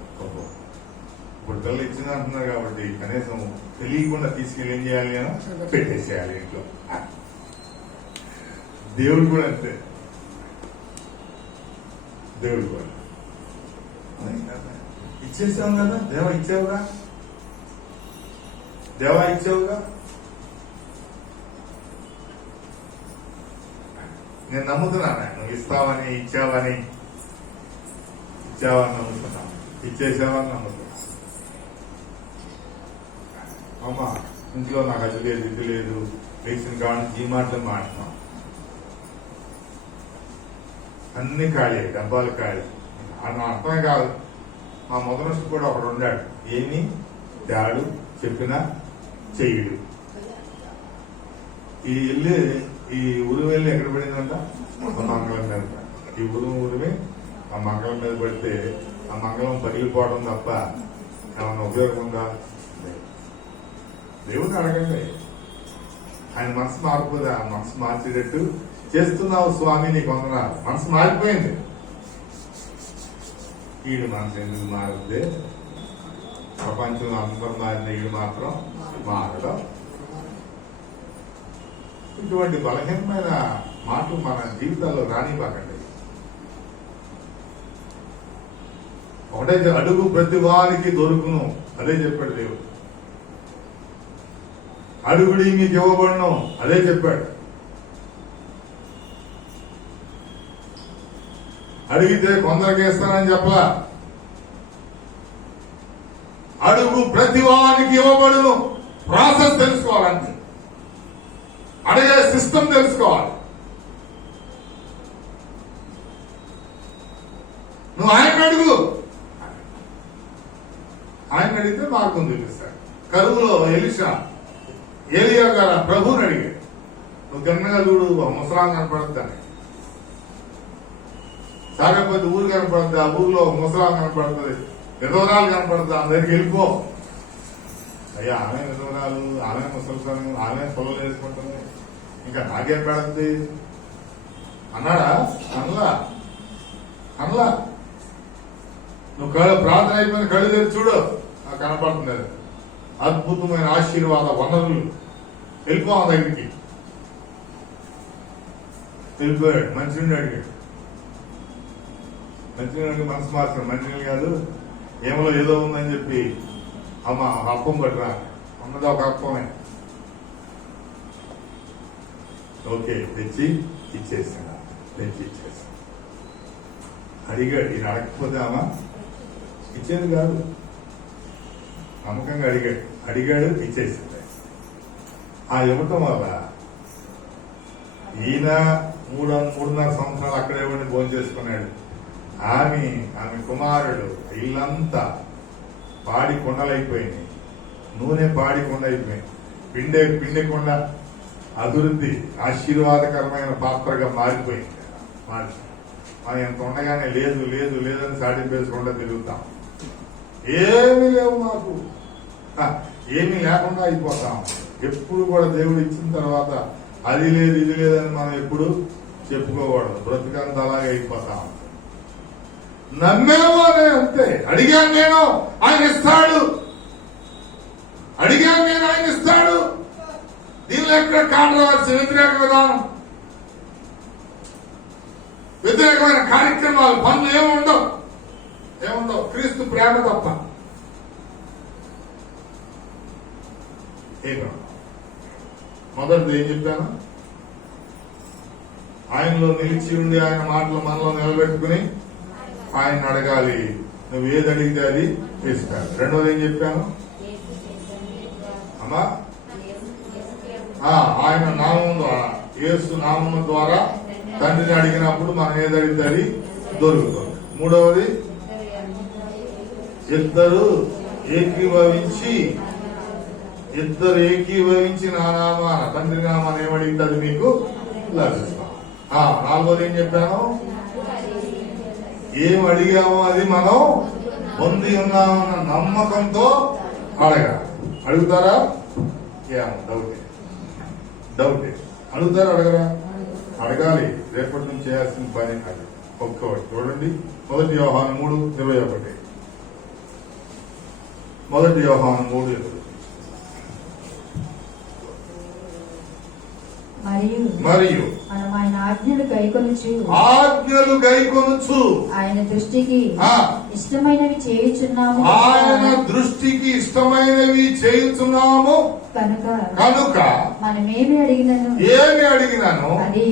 ఇప్పుడు పిల్లలు ఇచ్చింది అంటున్నారు కాబట్టి కనీసం తెలియకుండా తీసుకెళ్ళి ఏం చేయాలి అని పెట్టేసేయాలి ఇంట్లో. దేవుడు కూడా అంతే, దేవుడు కూడా ఇచ్చేసాం కదా, దేవా ఇచ్చావుగా నేను నమ్ముతున్నాను. నువ్వు ఇస్తావని ఇచ్చావని నమ్ముతున్నాను, ఇచ్చేసావని నమ్ముతున్నా. అమ్మ ఇంట్లో నాకు అది లేదు ఇది లేదు లేచిన కావాలని ఈ మాటలు మాట్లాడుతున్నాం. అన్ని ఖాళీ, డబ్బాలు ఖాళీ. నా అర్థమే కాదు. మా మొదటి కూడా ఒకడు ఉన్నాడు, ఏమి తాడు చెప్పినా చెయ్యడు. ఈ ఉరువు వెళ్ళి ఎక్కడ పడిందంట? మంగళం మీద. ఈ ఉరుమే ఆ మంగళం మీద పడితే ఆ మంగళం పగిలిపోవడం తప్ప ఏమన్నా ఉపయోగం ఉందా? దేవుడిని అడగండి, ఆయన మనసు మారిపోతే ఆ మనసు మార్చేటట్టు చేస్తున్నావు స్వామి, నీకు వందనాలు. మనసు మారిపోయింది. ఈడు మనసు ఎందుకు మారితే? ప్రపంచంలో అందరూ మారిన ఈడు మాత్రం మారడం. ఇటువంటి బలహీనమైన మాటలు మన జీవితాల్లో రానివ్వకండి. ఒకటే అడుగు ప్రతి వారికి దొరుకును, అదే చెప్పాడు దేవుడు. అడుగుడి మీకు ఇవ్వబడను, అదే చెప్పాడు. అడిగితే కొందరికి ఇస్తానని చెప్పలా. అడుగు ప్రతి వానికి ఇవ్వబడును. ప్రాసెస్ తెలుసుకోవాలంటే, అడిగే సిస్టమ్ తెలుసుకోవాలి. నువ్వు ఆయన అడుగు, ఆయన అడిగితే మార్గం చూపిస్తాడు. కరువులో ఏలియా గారు ప్రభువుని అడిగాడు, నువ్వు గన్నగా చూడు ముసలాం కనపడద్దని. సాగపోతే ఊరు కనపడుతుంది, ఆ ఊర్లో ముసలాం కనపడుతుంది, విధవరాలు కనపడుతుంది, ఆ దగ్గరికి వెళ్ళిపో. అయ్యా ఆమె విధవరాలు, ఆమె ముసలి, ఆమె పొలం వేసుకుంటుంది, ఇంకా నాకేం పెడుతుంది అన్నాడా? అనలా. నువ్వు ప్రార్థన అయిపోయిన కళ్ళు తెరిచి చూడు, నాకు కనపడుతుంది అది అద్భుతమైన ఆశీర్వాద వనరులు. వెళ్ళిపో ఆ దగ్గరికి. వెళ్ళిపోయాడు. మంచినీళ్ళు అడిగాడు. మంచినీళ్ళకి మనసు మార్చాడు. మంచినీళ్ళు కాదు, ఏమలో ఏదో ఉందని చెప్పి అమ్మ అప్పం పట్టురా అన్నది ఒక అప్పమే. ఓకే తెచ్చి ఇచ్చేసాను. అడిగాడు. ఈయన అడగకపోతే అమ్మ ఇచ్చేది కాదు. నమ్మకంగా అడిగాడు ఇచ్చేసింది. ఆ ఇవ్వటం వల్ల ఈయన 3.5 సంవత్సరాలు అక్కడే ఉండి భోజనం చేసుకున్నాడు. ఆమె కుమారుడు ఇల్లంతా పాడి కొండలైపోయింది. నూనె పాడి కొండ అయిపోయింది. పిండి కొండ అభివృద్ధి ఆశీర్వాదకరమైన పాత్రగా మారిపోయింది. మనం ఎంత ఉండగానే లేదు లేదని సాటింపు వేసుకుండా తిరుగుతాం. ఏమీ లేవు మాకు, ఏమీ లేకుండా అయిపోతాం. ఎప్పుడు కూడా దేవుడు ఇచ్చిన తర్వాత అది లేదు ఇది లేదని మనం ఎప్పుడు చెప్పుకోకూడదు. బ్రతుకంత అలాగే అయిపోతాం. నమ్మేమో అనే అంతే. అడిగాను నేను, ఆయన ఇస్తాడు. దీనిలో ఎక్కడ కాంట్రవర్సీ, వ్యతిరేక విధానం, వ్యతిరేకమైన కార్యక్రమాలు, పనులు ఏముండవు. క్రీస్తు ప్రేమ తప్ప మొదటిది ఏం చెప్పాను? ఆయనలో నిలిచి ఉండి ఆయన మాటలు మనలో నిలబెట్టుకుని ఆయన అడగాలి. నువ్వు ఏది అడిగితే అది ఇస్తాడు. రెండోది ఏం చెప్పాను అమ్మా? ఆయన నామం ద్వారా, యేసు నామం ద్వారా తండ్రిని అడిగినప్పుడు మనం ఏది అడిగితే అది దొరుకుతుంది. మూడవది ఇద్దరు ఏకీభవించి నా నామాన తండ్రి నామాన్ని ఏమడిగితే అది మీకు లభిస్తాం. నాలుగోది ఏం చెప్పాను? ఏం అడిగామో అది మనం పొంది ఉన్నామన్న నమ్మకంతో అడగాలి. అడుగుతారా? ఏమో డౌటే అడుగుతారా? అడగరా? అడగాలి. రేపటి నుంచి చేయాల్సిన పని అది. ఒక్కటి చూడండి, 1 యోహాను 3:21. 1 యోహాను 3:21. మరియు మనం ఆయన ఆజ్ఞలు గైకొనుచు ఆయన దృష్టికి ఇష్టమైనవి చేయుచున్నాము. ఆయన దృష్టికి ఇష్టమైనవి చేయుచున్నాము కనుక మనమేమి అడిగినను అది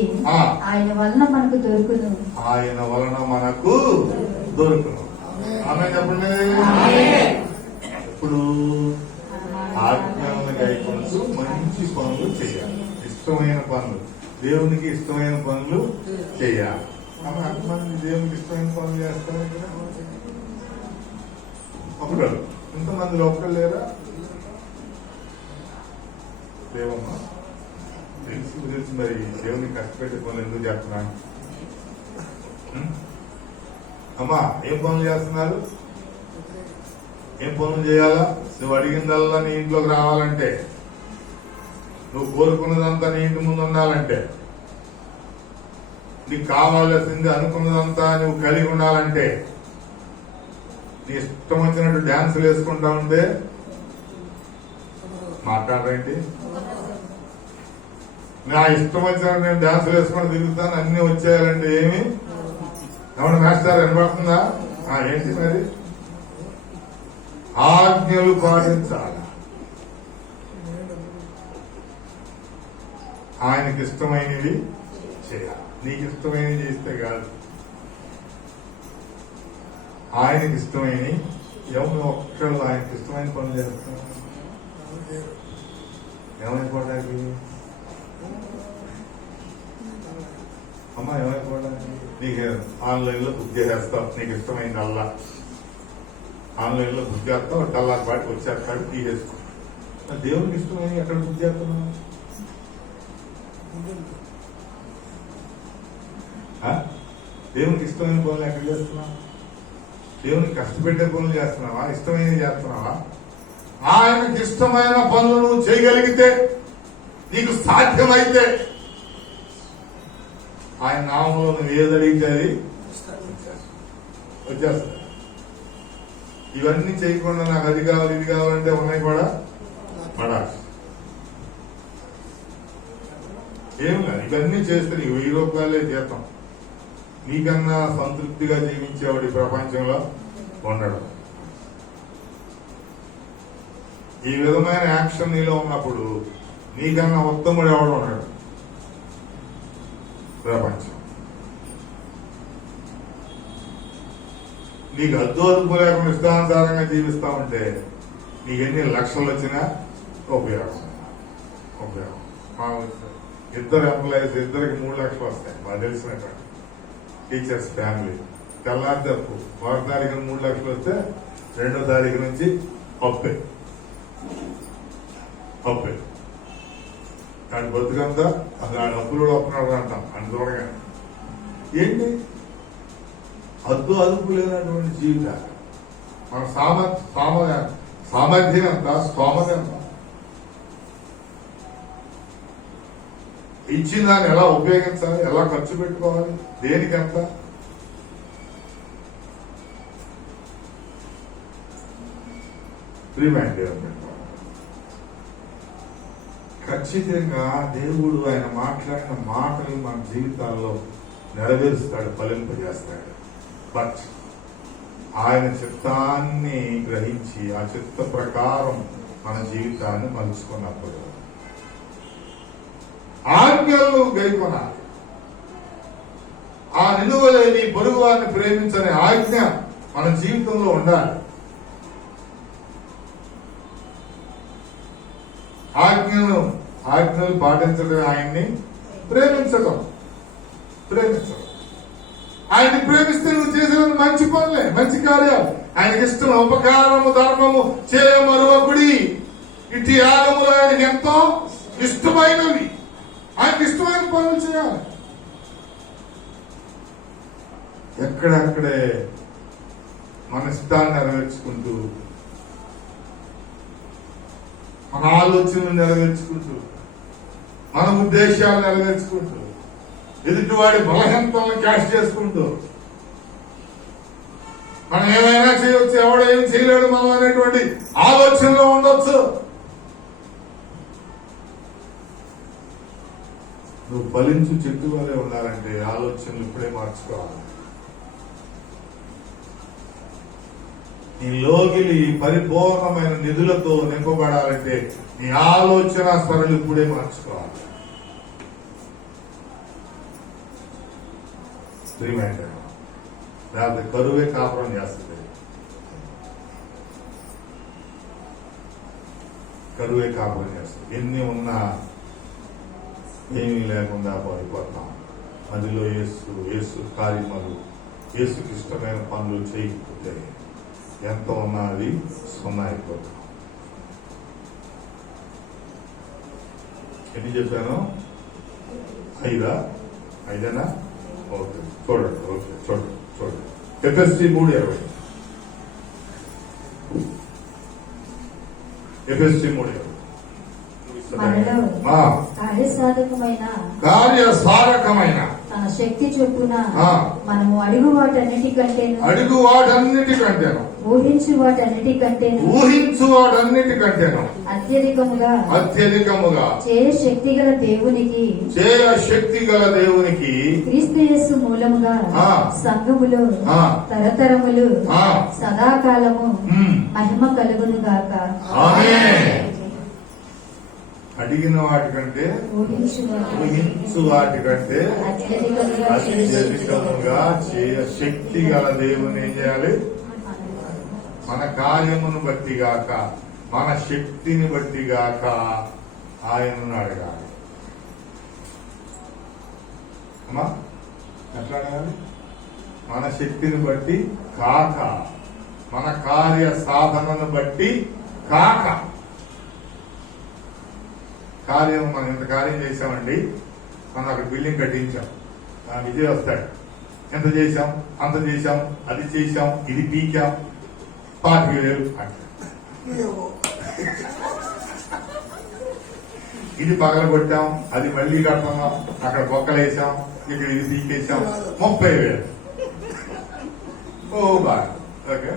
ఆయన వలన మనకు దొరుకును. ఆయన వలన మనకు దొరుకును. ఆమె చెప్పండి. ఇప్పుడు ఆజ్ఞలను గైకొనుచు మంచి పనులు చేయాలి. ఇష్టమైన పనులు, దేవునికి ఇష్టమైన పనులు చేయాలి. అంతమంది దేవునికి ఇష్టమైన పనులు చేస్తారు కదా. ఒకరు ఇంతమందిలో ఒక్కరు లేరా? దేవమ్మ తెలిసి మరి దేవునికి కష్టపెట్టే పనులు ఎందుకు చేస్తున్నాను? అమ్మా ఏం పనులు చేస్తున్నారు? ఏం పనులు చేయాలా? నువ్వు అడిగిందల్లా నీ ఇంట్లోకి రావాలంటే, నువ్వు కోరుకున్నదంతా నీ ఇంటి ముందు ఉండాలంటే, నీకు కావాల్సింది అనుకున్నదంతా నువ్వు కలిగి ఉండాలంటే, నీ ఇష్టం వచ్చినట్టు డాన్సులు వేసుకుంటా ఉంటే మాట్లాడరేంటి? నా ఇష్టం వచ్చినట్టు నేను డాన్సులు వేసుకొని తిరుగుతాను అన్ని వచ్చేయాలంటే ఏమి? ఏమన్నా మాస్టర్ వినపడుతుందా? ఏంటి మరి? ఆజ్ఞలు పాటించాలి. ఆయనకి ఇష్టమైనవి చేయాలి. నీకు ఇష్టమైనవి చేస్తే కాదు, ఆయనకి ఇష్టమైనవి. ఎవరు ఒక్కళ్ళు ఆయనకి ఇష్టమైన పనులు చేస్తాం. ఏమైపోవడానికి అమ్మా? ఏమైపోవడానికి? నీకు ఆన్లైన్ లో బుక్ చేసేస్తావు. నీకు ఇష్టమైంది అల్లా ఆన్లైన్ లో బుక్ చేస్తావు. టల్లా పాటికి వచ్చేస్తాడు, తీసేసుకో. దేవునికి ఇష్టమైనవి ఎక్కడ బుక్ చేస్తున్నావు? దేవునికి ఇష్టమైన పనులు ఎక్కడ చేస్తున్నావా? దేవునికి కష్టపెట్టే పనులు చేస్తున్నావా? ఇష్టమైనవి చేస్తున్నావా? ఆయనకి ఇష్టమైన పనులు నువ్వు చేయగలిగితే, నీకు సాధ్యమైతే, ఆయన నామంలో నువ్వు ఏదడిగితే అది వచ్చేస్తా. ఇవన్నీ చేయకుండా నాకు అది కావాలి ఇది కావాలంటే ఉన్నాయి కూడా పడాలి. ఏం లేదు, ఇవన్నీ చేస్తే నీకు 1000 రూపాయలే జీతం. నీకన్నా సంతృప్తిగా జీవించేవాడు ఈ ప్రపంచంలో ఉండడం. ఈ విధమైన యాక్షన్ నీలో ఉన్నప్పుడు నీకన్నా ఉత్తముడు ఎవడు ఉన్నాడు ప్రపంచం. నీకు అద్దు అదుపు లేకుండా ఇష్టానుసారంగా జీవిస్తా ఉంటే నీకు ఎన్ని లక్షలు వచ్చినా ఉపయోగం. ఇద్దరు ఎంప్లాయీస్, ఇద్దరికి 3 లక్షలు వస్తాయి. మాకు తెలిసినట్టు టీచర్స్ ఫ్యామిలీ తెల్లారి తప్పు 1వ తారీఖున 3 లక్షలు వస్తే 2వ తారీఖు నుంచి అప్పే దాని బతుకంతా అసలు ఆ డబ్బులు కూడా ఒప్పున్నాడు అంటాం. అని చూడగానే ఏంటి అద్దు అదుపు లేనటువంటి జీవితాలు. మన సామర్థ్యం ఎంత, స్తోమత ఎంత, ఇచ్చిన దాన్ని ఎలా ఉపయోగించాలి, ఎలా ఖర్చు పెట్టుకోవాలి, దేనికెంత. ఖచ్చితంగా దేవుడు ఆయన మాట్లాడిన మాటలు మన జీవితాల్లో నెరవేరుస్తాడు, ఫలింపజేస్తాడు. బట్ ఆయన చిత్తాన్ని గ్రహించి ఆ చిత్త ప్రకారం మన జీవితాన్ని మలుచుకున్నప్పుడు ఆజ్ఞలు గైకొనాలి. ఆ నిన్ను వలె నీ పొరుగు వారిని ప్రేమించనే ఆజ్ఞ మన జీవితంలో ఉండాలి. ఆజ్ఞలు పాటించడం, ఆయన్ని ప్రేమించడం. ఆయన్ని ప్రేమిస్తే నువ్వు చేసేది మంచి పనులే, మంచి కార్యాలు. ఆయనకి ఇష్టం ఉపకారము ధర్మము చేయమరువకుడి. ఇటు యాగములు ఆయనకి ఎంతో ఇష్టమైనవి. ఆయనకి ఇష్టమైన పనులు చేయాలి. ఎక్కడెక్కడే మన ఇష్టాన్ని నెరవేర్చుకుంటూ, మన ఆలోచనలు నెరవేర్చుకుంటూ, మన ఉద్దేశాలు నెరవేర్చుకుంటూ, ఎదుటివాడి బలహీనతలను క్యాష్ చేసుకుంటూ, మనం ఏమైనా చేయవచ్చు, ఎవడో ఏం చేయలేడు మనం అనేటువంటి ఆలోచనలో ఉండొచ్చు. నువ్వు ఫలించు చెట్టు వలె ఉండాలంటే ఆలోచనలు ఇప్పుడే మార్చుకోవాలి. నీ లోగిలి పరిపూర్ణమైన నిధులతో నింపబడాలంటే నీ ఆలోచన సరళి ఇప్పుడే మార్చుకోవాలి. లేకపోతే కరువే కాపురం చేస్తుంది. కరువే కాపురం చేస్తుంది. ఎన్ని ఉన్నా ఏమీ లేకుండా పడిపోతాం. అదిలో యేసు కార్యములు, యేసుకి ఇష్టమైన పనులు చేయకపోతే ఎంత ఉన్నా అది సున్నా అయిపోతాం. ఎన్ని చెప్పాను? 5 ఓకే, చూడండి. ఎఫ్ఎస్సి 3:20. ఎఫ్ఎస్సి 3:20. కార్యసాధకమైన తన శక్తి చొప్పున మనము అడుగు వాటన్నిటికంటేను ఊహించు వాటన్నిటికంటేను అత్యధికముగా చేయ శక్తి గల దేవునికి క్రీస్తు యేసు మూలముగా సంఘములో తరతరములు సదాకాలము మహిమ కలుగును గాక. అడిగిన వాటికంటే ఊహించు వాటికంటే అత్యధికముగా చేయ శక్తి గల దేవుని ఏం చేయాలి? మన కార్యమును బట్టి గాక, మన శక్తిని బట్టి గాక ఆయనను అడగాలి. అమ్మా ఎట్లా అడగాలి? మన శక్తిని బట్టి కాక, మన కార్య సాధనను బట్టి కాక. కార్యం మనం ఇంత కార్యం చేశామండి, మనం అక్కడ బిల్డింగ్ కట్టించాం, విజయ్ వస్తాడు, ఎంత చేశాం, అంత చేశాం, అది చేశాం, ఇది పీకాం, 40,000 అంటే ఇది పగలగొట్టాం, అది మళ్ళీ కడుతున్నాం, అక్కడ బొక్కలేసాం, ఇక్కడ ఇది పీకేసాం, 30,000. ఓ బాగా ఓకే.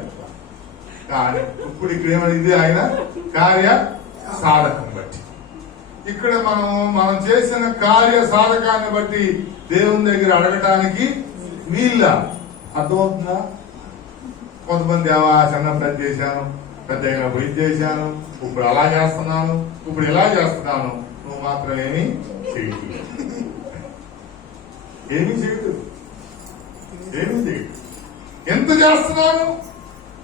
కానీ ఇప్పుడు ఇక్కడ ఏమైంది? ఆయన కార్య సాధకం బట్టి ఇక్కడ మనం చేసిన కార్య సాధకాన్ని బట్టి దేవుని దగ్గర అడగటానికి వీళ్ళ అర్థమవుతుందా? కొంతమంది చిన్నప్పుడు అది చేశాను, పెద్ద అయినప్పుడు ఇది చేశాను, ఇప్పుడు అలా చేస్తున్నాను, ఇప్పుడు ఇలా చేస్తున్నాను, నువ్వు మాత్రం ఏమీ చేయలేదు. ఏమీ చేయదు. ఎంత చేస్తున్నాను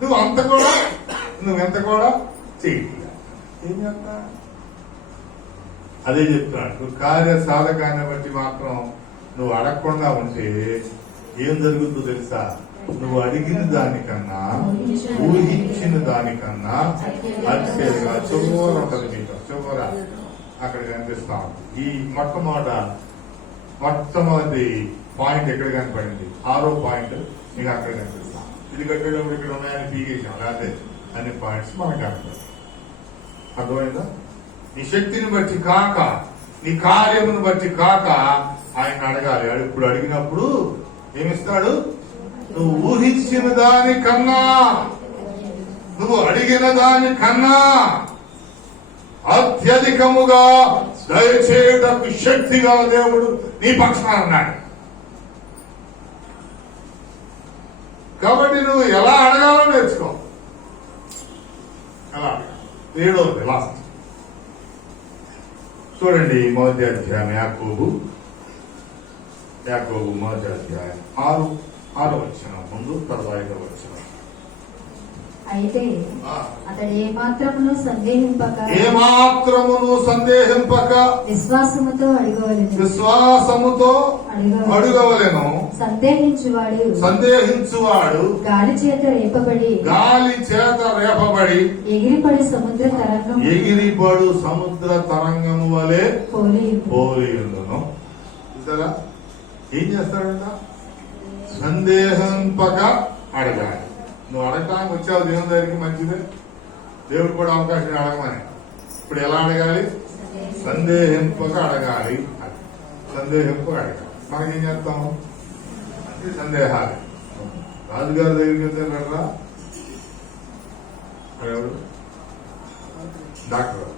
నువ్వెంత కూడా చేయట్లేదు. ఏం చేస్తా? అదే చెప్తున్నాడు. నువ్వు కార్య సాధకాన్ని బట్టి మాత్రం నువ్వు అడగకుండా ఉంటే ఏం జరుగుతుందో తెలుసా? నువ్వు అడిగిన దానికన్నా ఊహించిన దానికన్నా అత్యధికంగా చివర ఉంటుంది. మీకు చివర అక్కడ కనిపిస్తా ఉంది. ఈ మొట్టమొదటి పాయింట్ ఎక్కడ కనపడింది? 6వ పాయింట్ మీకు అక్కడ కనిపిస్తాం. ఇది కట్టేటప్పుడు ఇక్కడ ఉన్నాయని పీకేసాం, లేకపోతే అన్ని పాయింట్స్ మనకు కనపడతాయి. అర్థమైందా? నీ శక్తిని బట్టి కాక, నీ కార్యమును బట్టి కాక ఆయన అడగాలి. ఇప్పుడు అడిగినప్పుడు ఏమిస్తాడు? నువ్వు ఊహించిన దానికన్నా, నువ్వు అడిగిన దానికన్నా అత్యధికముగా దయచేయటకు శక్తిగా దేవుడు నీ పక్షాన ఉన్నాడు. కాబట్టి నువ్వు ఎలా అడగాలో నేర్చుకో. ఎలా అడగాలి? 7వ లాస్ట్ చూడండి, 1వ అధ్యాయం యాకోబు యాకోబు 1వ అధ్యాయం 6వ వచనం ముందు తర్వాత 5వ వచనం. అయితే అతడు ఏమాత్రమును సందేహింపక విశ్వాసముతో అడుగవలెను. సందేహించువాడు గాలి చేత రేపబడి ఎగిరిపడు సముద్ర తరంగము వలె పోలియుండును. పోలియుండును. చూసారా ఏం చేస్తాడంట? సందేహింపక అడగాలి. నువ్వు అడగటానికి వచ్చావు దేవుని దగ్గరికి, మంచిదే. దేవుడు కూడా అవకాశం అడగమని. ఇప్పుడు ఎలా అడగాలి? సందేహింపక అడగాలి. సందేహింపక అడగాలి. మనకేం చేస్తాం? సందేహాలు. రాజుగారి దగ్గరికి వెళ్తే పెట్టరా, ఎవరు డాక్టర్,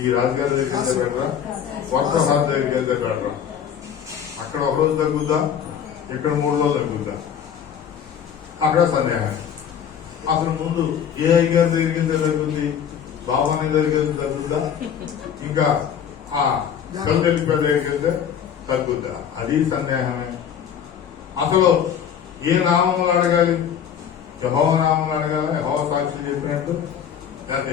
ఈ రాజుగారి దగ్గరికి వెళ్తే పెట్టరా, వర్తహార్ దగ్గరికి వెళ్తే పెట్టరా. అక్కడ ఒక రోజు తగ్గుద్దా, ఇక్కడ 3 రోజులు తగ్గుద్దా? అక్కడ సందేహం. అసలు ముందు ఏ అయ్యగారి దగ్గరికి వెళ్తే తగ్గుద్ది, బాబాని దగ్గరికి వెళ్తే తగ్గుద్దా, ఇంకా ఆ కళ్ళెల్లిపేట దగ్గరికి వెళ్తే తగ్గుద్దా? అది సందేహమే. అసలు ఏ నామంలో అడగాలి? యెహోవా నామంలో అడగాల, యెహోవా సాక్షులు చెప్పినట్టు, లేకపోతే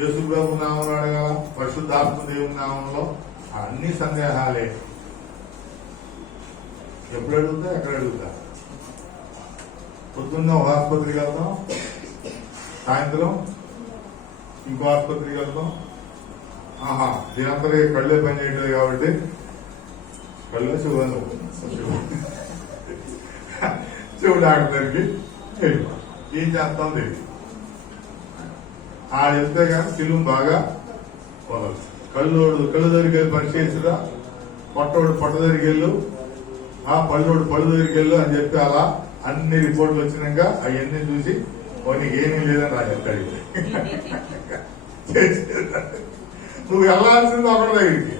యేసు ప్రభు నామంలో అడగాల, పరిశుద్ధాత్మ దేవుని నామంలో? అన్ని సందేహాలే. ఎప్పుడు అడుగుతా, ఎక్కడ అడుగుతా? పొద్దున్న ఒక ఆసుపత్రికి వెళ్తాం, సాయంత్రం ఇంకో ఆసుపత్రికి వెళ్తాం. దీనంతా కళ్ళే పని చేయట్లేదు కాబట్టి కళ్ళు చెవు డాక్టర్ దగ్గరికి వెళ్ళిపోతాం. ఏం చేస్తాం తెలియదు. వెళ్తే కానీ సిలువు బాగా వదలదు. కళ్ళు దగ్గరికి వెళ్ళి పరిశీలించరా, పొట్టోడు పొట్ట దగ్గరికి వెళ్ళు, పళ్ళోడు పళ్ళు దగ్గరికి వెళ్ళు అని చెప్పి అలా అన్ని రిపోర్ట్లు వచ్చినాక అవన్నీ చూసి నీకు ఏమీ లేదని రాజేస్తాడు. నువ్వు వెళ్ళాల్సింది ఒకటి దగ్గరికి.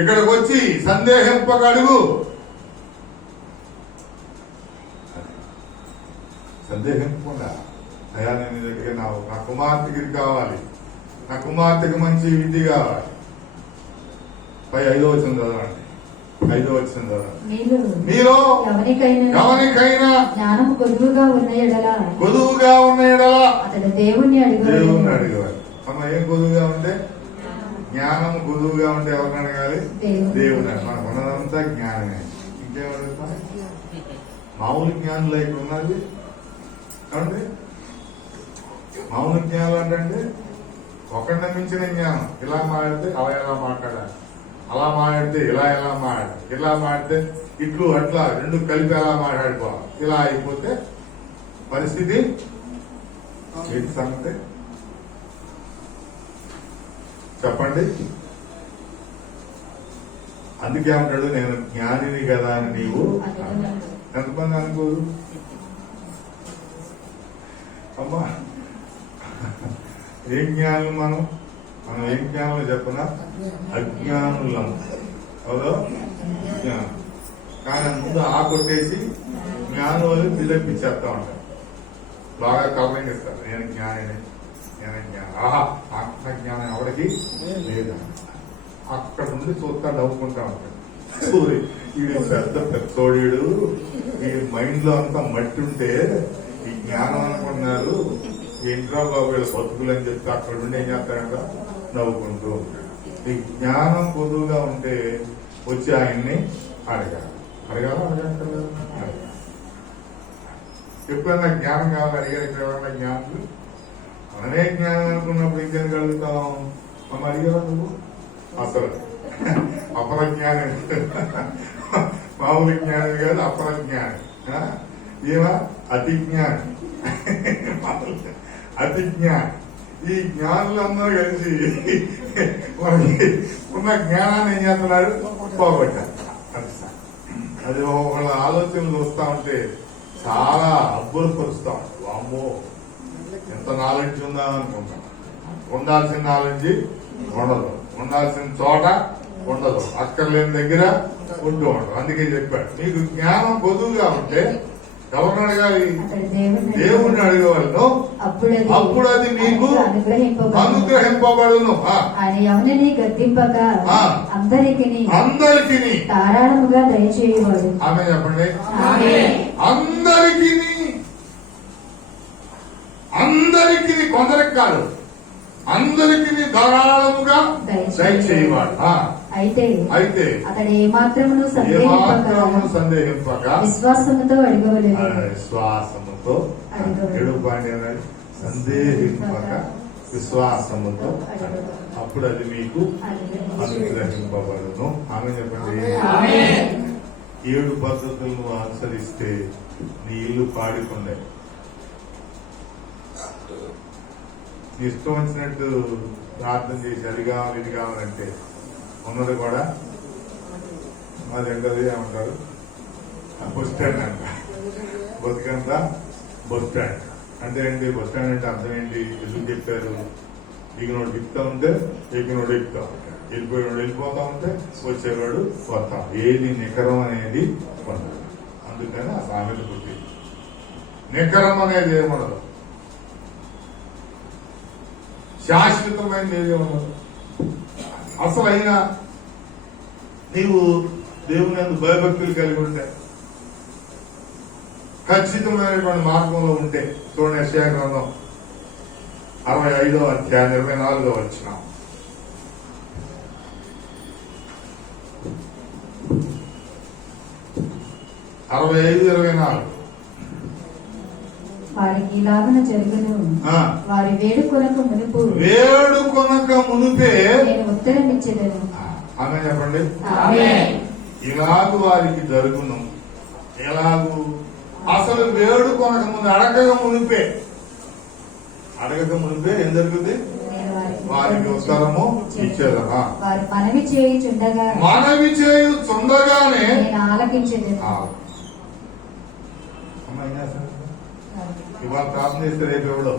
ఇక్కడికి వచ్చి సందేహింపక అడుగు. సందేహింపకుండా అయ్యా నేను దగ్గర నా కుమార్తెకి కావాలి, నా కుమార్తెకి మంచి విద్య కావాలి. 5వ వచనం చదవండి. 5వ వచనం చదవండి. మీలో ఎవరికైనా జ్ఞానం కొదువుగా ఉన్న ఎడల అతడు దేవుణ్ణి అడిగేవాడు. అమ్మ ఏం కొదువుగా ఉంటే? జ్ఞానం కొదువుగా ఉంటే ఎవరిని అడగాలి? దేవుని. మనకు ఉన్నదంతా జ్ఞానమే. ఇంకేమడుగుతా? మామూలు జ్ఞానులు ఇక్కడ ఉన్నది కాబట్టి మామూలు జ్ఞానం అంటే ఒకరిని మించిన జ్ఞానం. ఇలా మాట్లాడితే అలా ఎలా మాట్లాడాలి, అలా మాట్లాడితే ఎలా మాట్లాడాలి, ఇలా మాట్లాడితే ఇట్లు అట్లా 2 కలిపి ఎలా మాట్లాడుకోవాలి. ఇలా అయిపోతే పరిస్థితి ఏంటి సంగతి చెప్పండి. అందుకే అంటాడు నేను జ్ఞానిని కదా అని. నీవు ఎంతమంది అనుకోరు? అమ్మా ఏం జ్ఞానులు మనం ఏం జ్ఞానులు చెప్పనా? అజ్ఞానులం. అవుదో జ్ఞానం. కానీ ముందు కొట్టేసి జ్ఞానులు బిల్లెప్పించేస్తా ఉంటారు. బాగా కవరింగ్ ఇస్తారు. నేను జ్ఞానం. ఆత్మ జ్ఞానం ఎవరికి లేదు. అక్కడ నుండి చూస్తా నవ్వుకుంటా ఉంటాడు. వీడు పెద్దోడు, ఈ మైండ్ లో అంతా మట్టి ఉంటే ఈ జ్ఞానం అనుకున్నారు, ఇంట్లో బాబు వీళ్ళ బతుకులు అని చెప్పి అక్కడ నుండి ఏం చేస్తాడంట? నవ్వుకుంటూ ఉంటాడు. ఈ జ్ఞానం పొదువుగా ఉంటే వచ్చి ఆయన్ని అడగాలి. ఎప్పుడన్నా జ్ఞానం కావాలి అడిగారు. ఎవరన్నా జ్ఞానులు మనమే జ్ఞానం అనుకున్నప్పుడు ఇంకేం కలుగుతాం? మనం అడిగావా నువ్వు? అసలు అపర జ్ఞానం, మామూలు జ్ఞానం కాదు, అపర జ్ఞానం. ఏమా అతి జ్ఞానం, అతి జ్ఞానం. ఈ జ్ఞానులందరూ కలిసి మనకి ఉన్న జ్ఞానాన్ని ఏం చేస్తున్నారు? పోగొట్టారు. అది వాళ్ళ ఆలోచనలు చూస్తా ఉంటే చాలా అబ్బురపరుస్తా ఉంటారు. వామ్మో ఎంత నాలెడ్జ్ ఉందా అనుకుంటాం. ఉండాల్సిన నాలెడ్జ్ ఉండదు, ఉండాల్సిన చోట ఉండదు, అక్కర్లేని దగ్గర ఉంటూ ఉండదు. అందుకే చెప్పాడు మీకు జ్ఞానం పొదువుగా ఉంటే ఎవరిని అడగాలి? అతడు దేవుణ్ణి దేవుణ్ణి అడగవలను. అప్పుడు అది మీకు అనుగ్రహింపబడును. ఆయన ఎవరిని గద్దింపక అందరికి ధారాళముగా దయచేయవాడు. ఆమె చెప్పండి. అందరికి కొందరికి కాదు, అందరికి ధారాళముగా దయచేయవాడు. అయితే అతడు ఏమాత్రమును సందేహింపక విశ్వాసముతో అడగవలేదు. విశ్వాసముతో 7.8 సందేహింపక విశ్వాసముతో అప్పుడు అది మీకు అనుగ్రహింపబడును. ఆమె చెప్పండి. 7 పద్ధతులను అనుసరిస్తే నీ ఇల్లు పాడికుండే. ఇష్టం వచ్చినట్టు ప్రార్థన చేసి అది కావాలి ఇది కావాలంటే ఉన్నది కూడా మాది ఎంటది ఏమంటారు, బస్ స్టాండ్ అంట. బతికంతా బస్ స్టాండ్ అంటే ఏంటి? బస్ స్టాండ్ అంటే అర్థం ఏంటి? ఎందుకు చెప్పారు? దిగినోడు దిగుతా ఉంటే ఎక్కినోడు ఎక్కుతా ఉంటాడు, వెళ్ళిపోయినోడు వెళ్ళిపోతా ఉంటే వచ్చేవాడు వస్తాం. ఏది నికరం అనేది ఉండదు. అందుకని ఆ సామెత పుట్టి నికరం అనేది ఏముండదు, శాశ్వతమైనది ఏది ఉండదు. అసలు అయినా నీవు దేవుని యందు భయభక్తులు కలిగి ఉంటే, ఖచ్చితమైనటువంటి మార్గంలో ఉంటే, చూడండి యెషయా గ్రంథం 65వ అధ్యాయం 24వ వచనం. వారికి ఇలాగన జరుగును, వారి వేడుకొనక మునుపే నేను ఉత్తరం ఇచ్చేదను. ఆమె చెప్పండి. ఇలాగు వారికి జరుగును. ఎలాగు? అసలు వేడుకొనక ముందు, అడగక మునిపే ఏం జరుగుతుంది? వారికి ఉత్తరము ఇచ్చేదనా? మనవి చేయుచుండగానే ఆలకించేది. ఇవాళ ప్రార్థన చేస్తే రేపు ఎవడో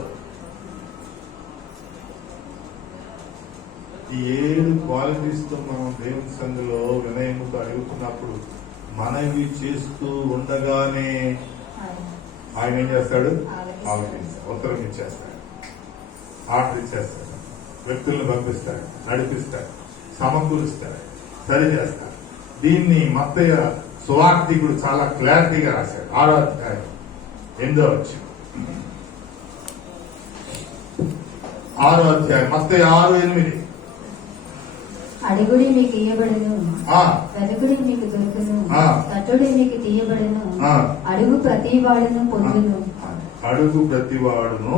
ఈ 7 క్వాలిటీస్ తో మనం దేవుని సంఘంలో వినయముతో అడుగుతున్నప్పుడు మనవి చేస్తూ ఉండగానే ఆయన ఏం చేస్తాడు? ఆలోచిస్తాడు, ఉత్తరం ఇచ్చేస్తాడు, ఆర్డర్ ఇచ్చేస్తాడు, వ్యక్తులను పంపిస్తాడు, నడిపిస్తాడు, సమకూరుస్తాడు, సరి చేస్తాడు. దీన్ని మత్తయ్య సువార్తికుడు చాలా క్లారిటీగా రాశాడు. 6వ అధ్యాయం 8వ వచనం. 6వ అధ్యాయం మత్తయి 6:8. అడుగుడి మీకు ఇయ్యబడును, వెదకుడి మీకు దొరుకును, తట్టుడి మీకు తీయబడును, అడుగు ప్రతి వాడును పొందును. అడుగు ప్రతివాడును.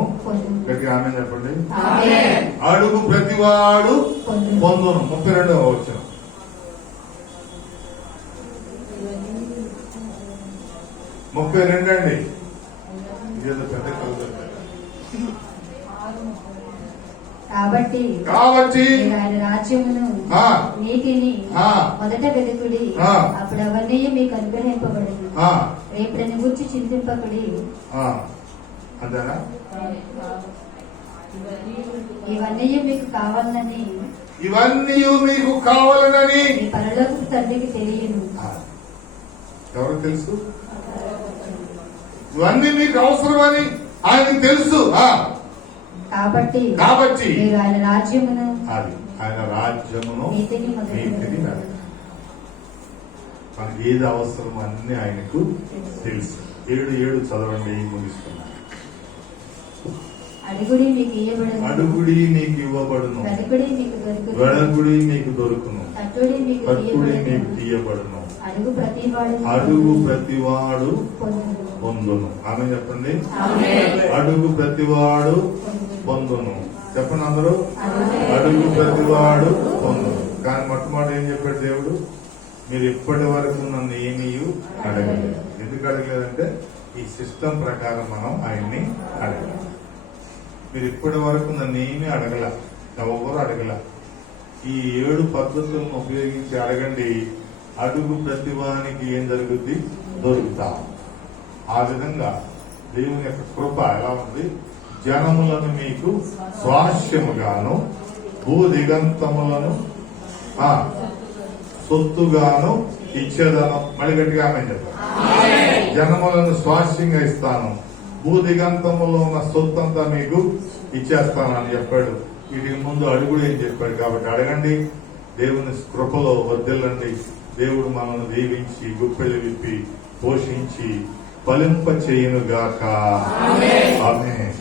ఆమె చెప్పండి. అడుగు ప్రతివాడు పొందును. 32వ వచనం. 32 అండి. ఇదేదో పెద్ద కలుగుతుంది. కాబట్టి ఆయన రాజ్యమును నీతిని మొదట వెతుకుడి, అప్పుడు అవన్నీ మీకు అనుగ్రహింపబడును. రేపటిని గురించి చింతింపకుడి. అంతేనా? ఇవన్నీ మీకు కావాలని పరలోకపు తండ్రికి తెలియను. ఎవరు తెలుసు? ఇవన్నీ మీకు అవసరమని ఆయనకి తెలుసు. కాబట్టి మీరు ఆయన రాజ్యమును నీతిని మనకి ఏది అవసరం అన్ని ఆయనకు తెలుసు. 7 చదవండి, ముగిస్తున్నారు. అడుగుడి మీకు ఇవ్వబడును, వెదకుడి మీకు దొరుకును, తట్టుడి మీకు తీయబడును, అడుగు ప్రతివాడు పొందును. ఆమె చెప్పండి. అడుగు ప్రతివాడు పొందును. చెప్పండి అందరూ. అడుగు ప్రతివాడు పొందును. కానీ మొట్టమొదటి ఏం చెప్పాడు దేవుడు? మీరు ఇప్పటి వరకు నన్ను ఏమీ అడగలేదు. ఎందుకు అడగలేదంటే ఈ సిస్టమ్ ప్రకారం మనం ఆయన్ని అడగలేదు. మీరు ఇప్పటి వరకు నన్ను ఏమీ అడగల, ఎవరు అడగల. ఈ 7 పద్ధతులను ఉపయోగించి అడగండి. అడుగు ప్రతివానికి ఏం జరుగుద్ది? దొరుకుతా. ఆ విధంగా దేవుని యొక్క కృప ఎలా ఉంది? జనములను మీకు స్వాస్యముగాను భూదిగంతములను సొత్తుగాను ఇచ్చేదను. మళ్ళీ గట్టిగా ఆమె చెప్పారు. జనములను స్వాస్యంగా ఇస్తాను, భూదిగంతములో ఉన్న సొత్తంతా మీకు ఇచ్చేస్తానని చెప్పాడు. వీటికి ముందు అడుగుడు ఏం చెప్పాడు. కాబట్టి అడగండి, దేవుని కృపలో వర్ధిల్లండి. దేవుడు మనల్ని దీవించి గుప్పెలు విప్పి పోషించి ఫలింప చేయునుగాక. ఆమేన్.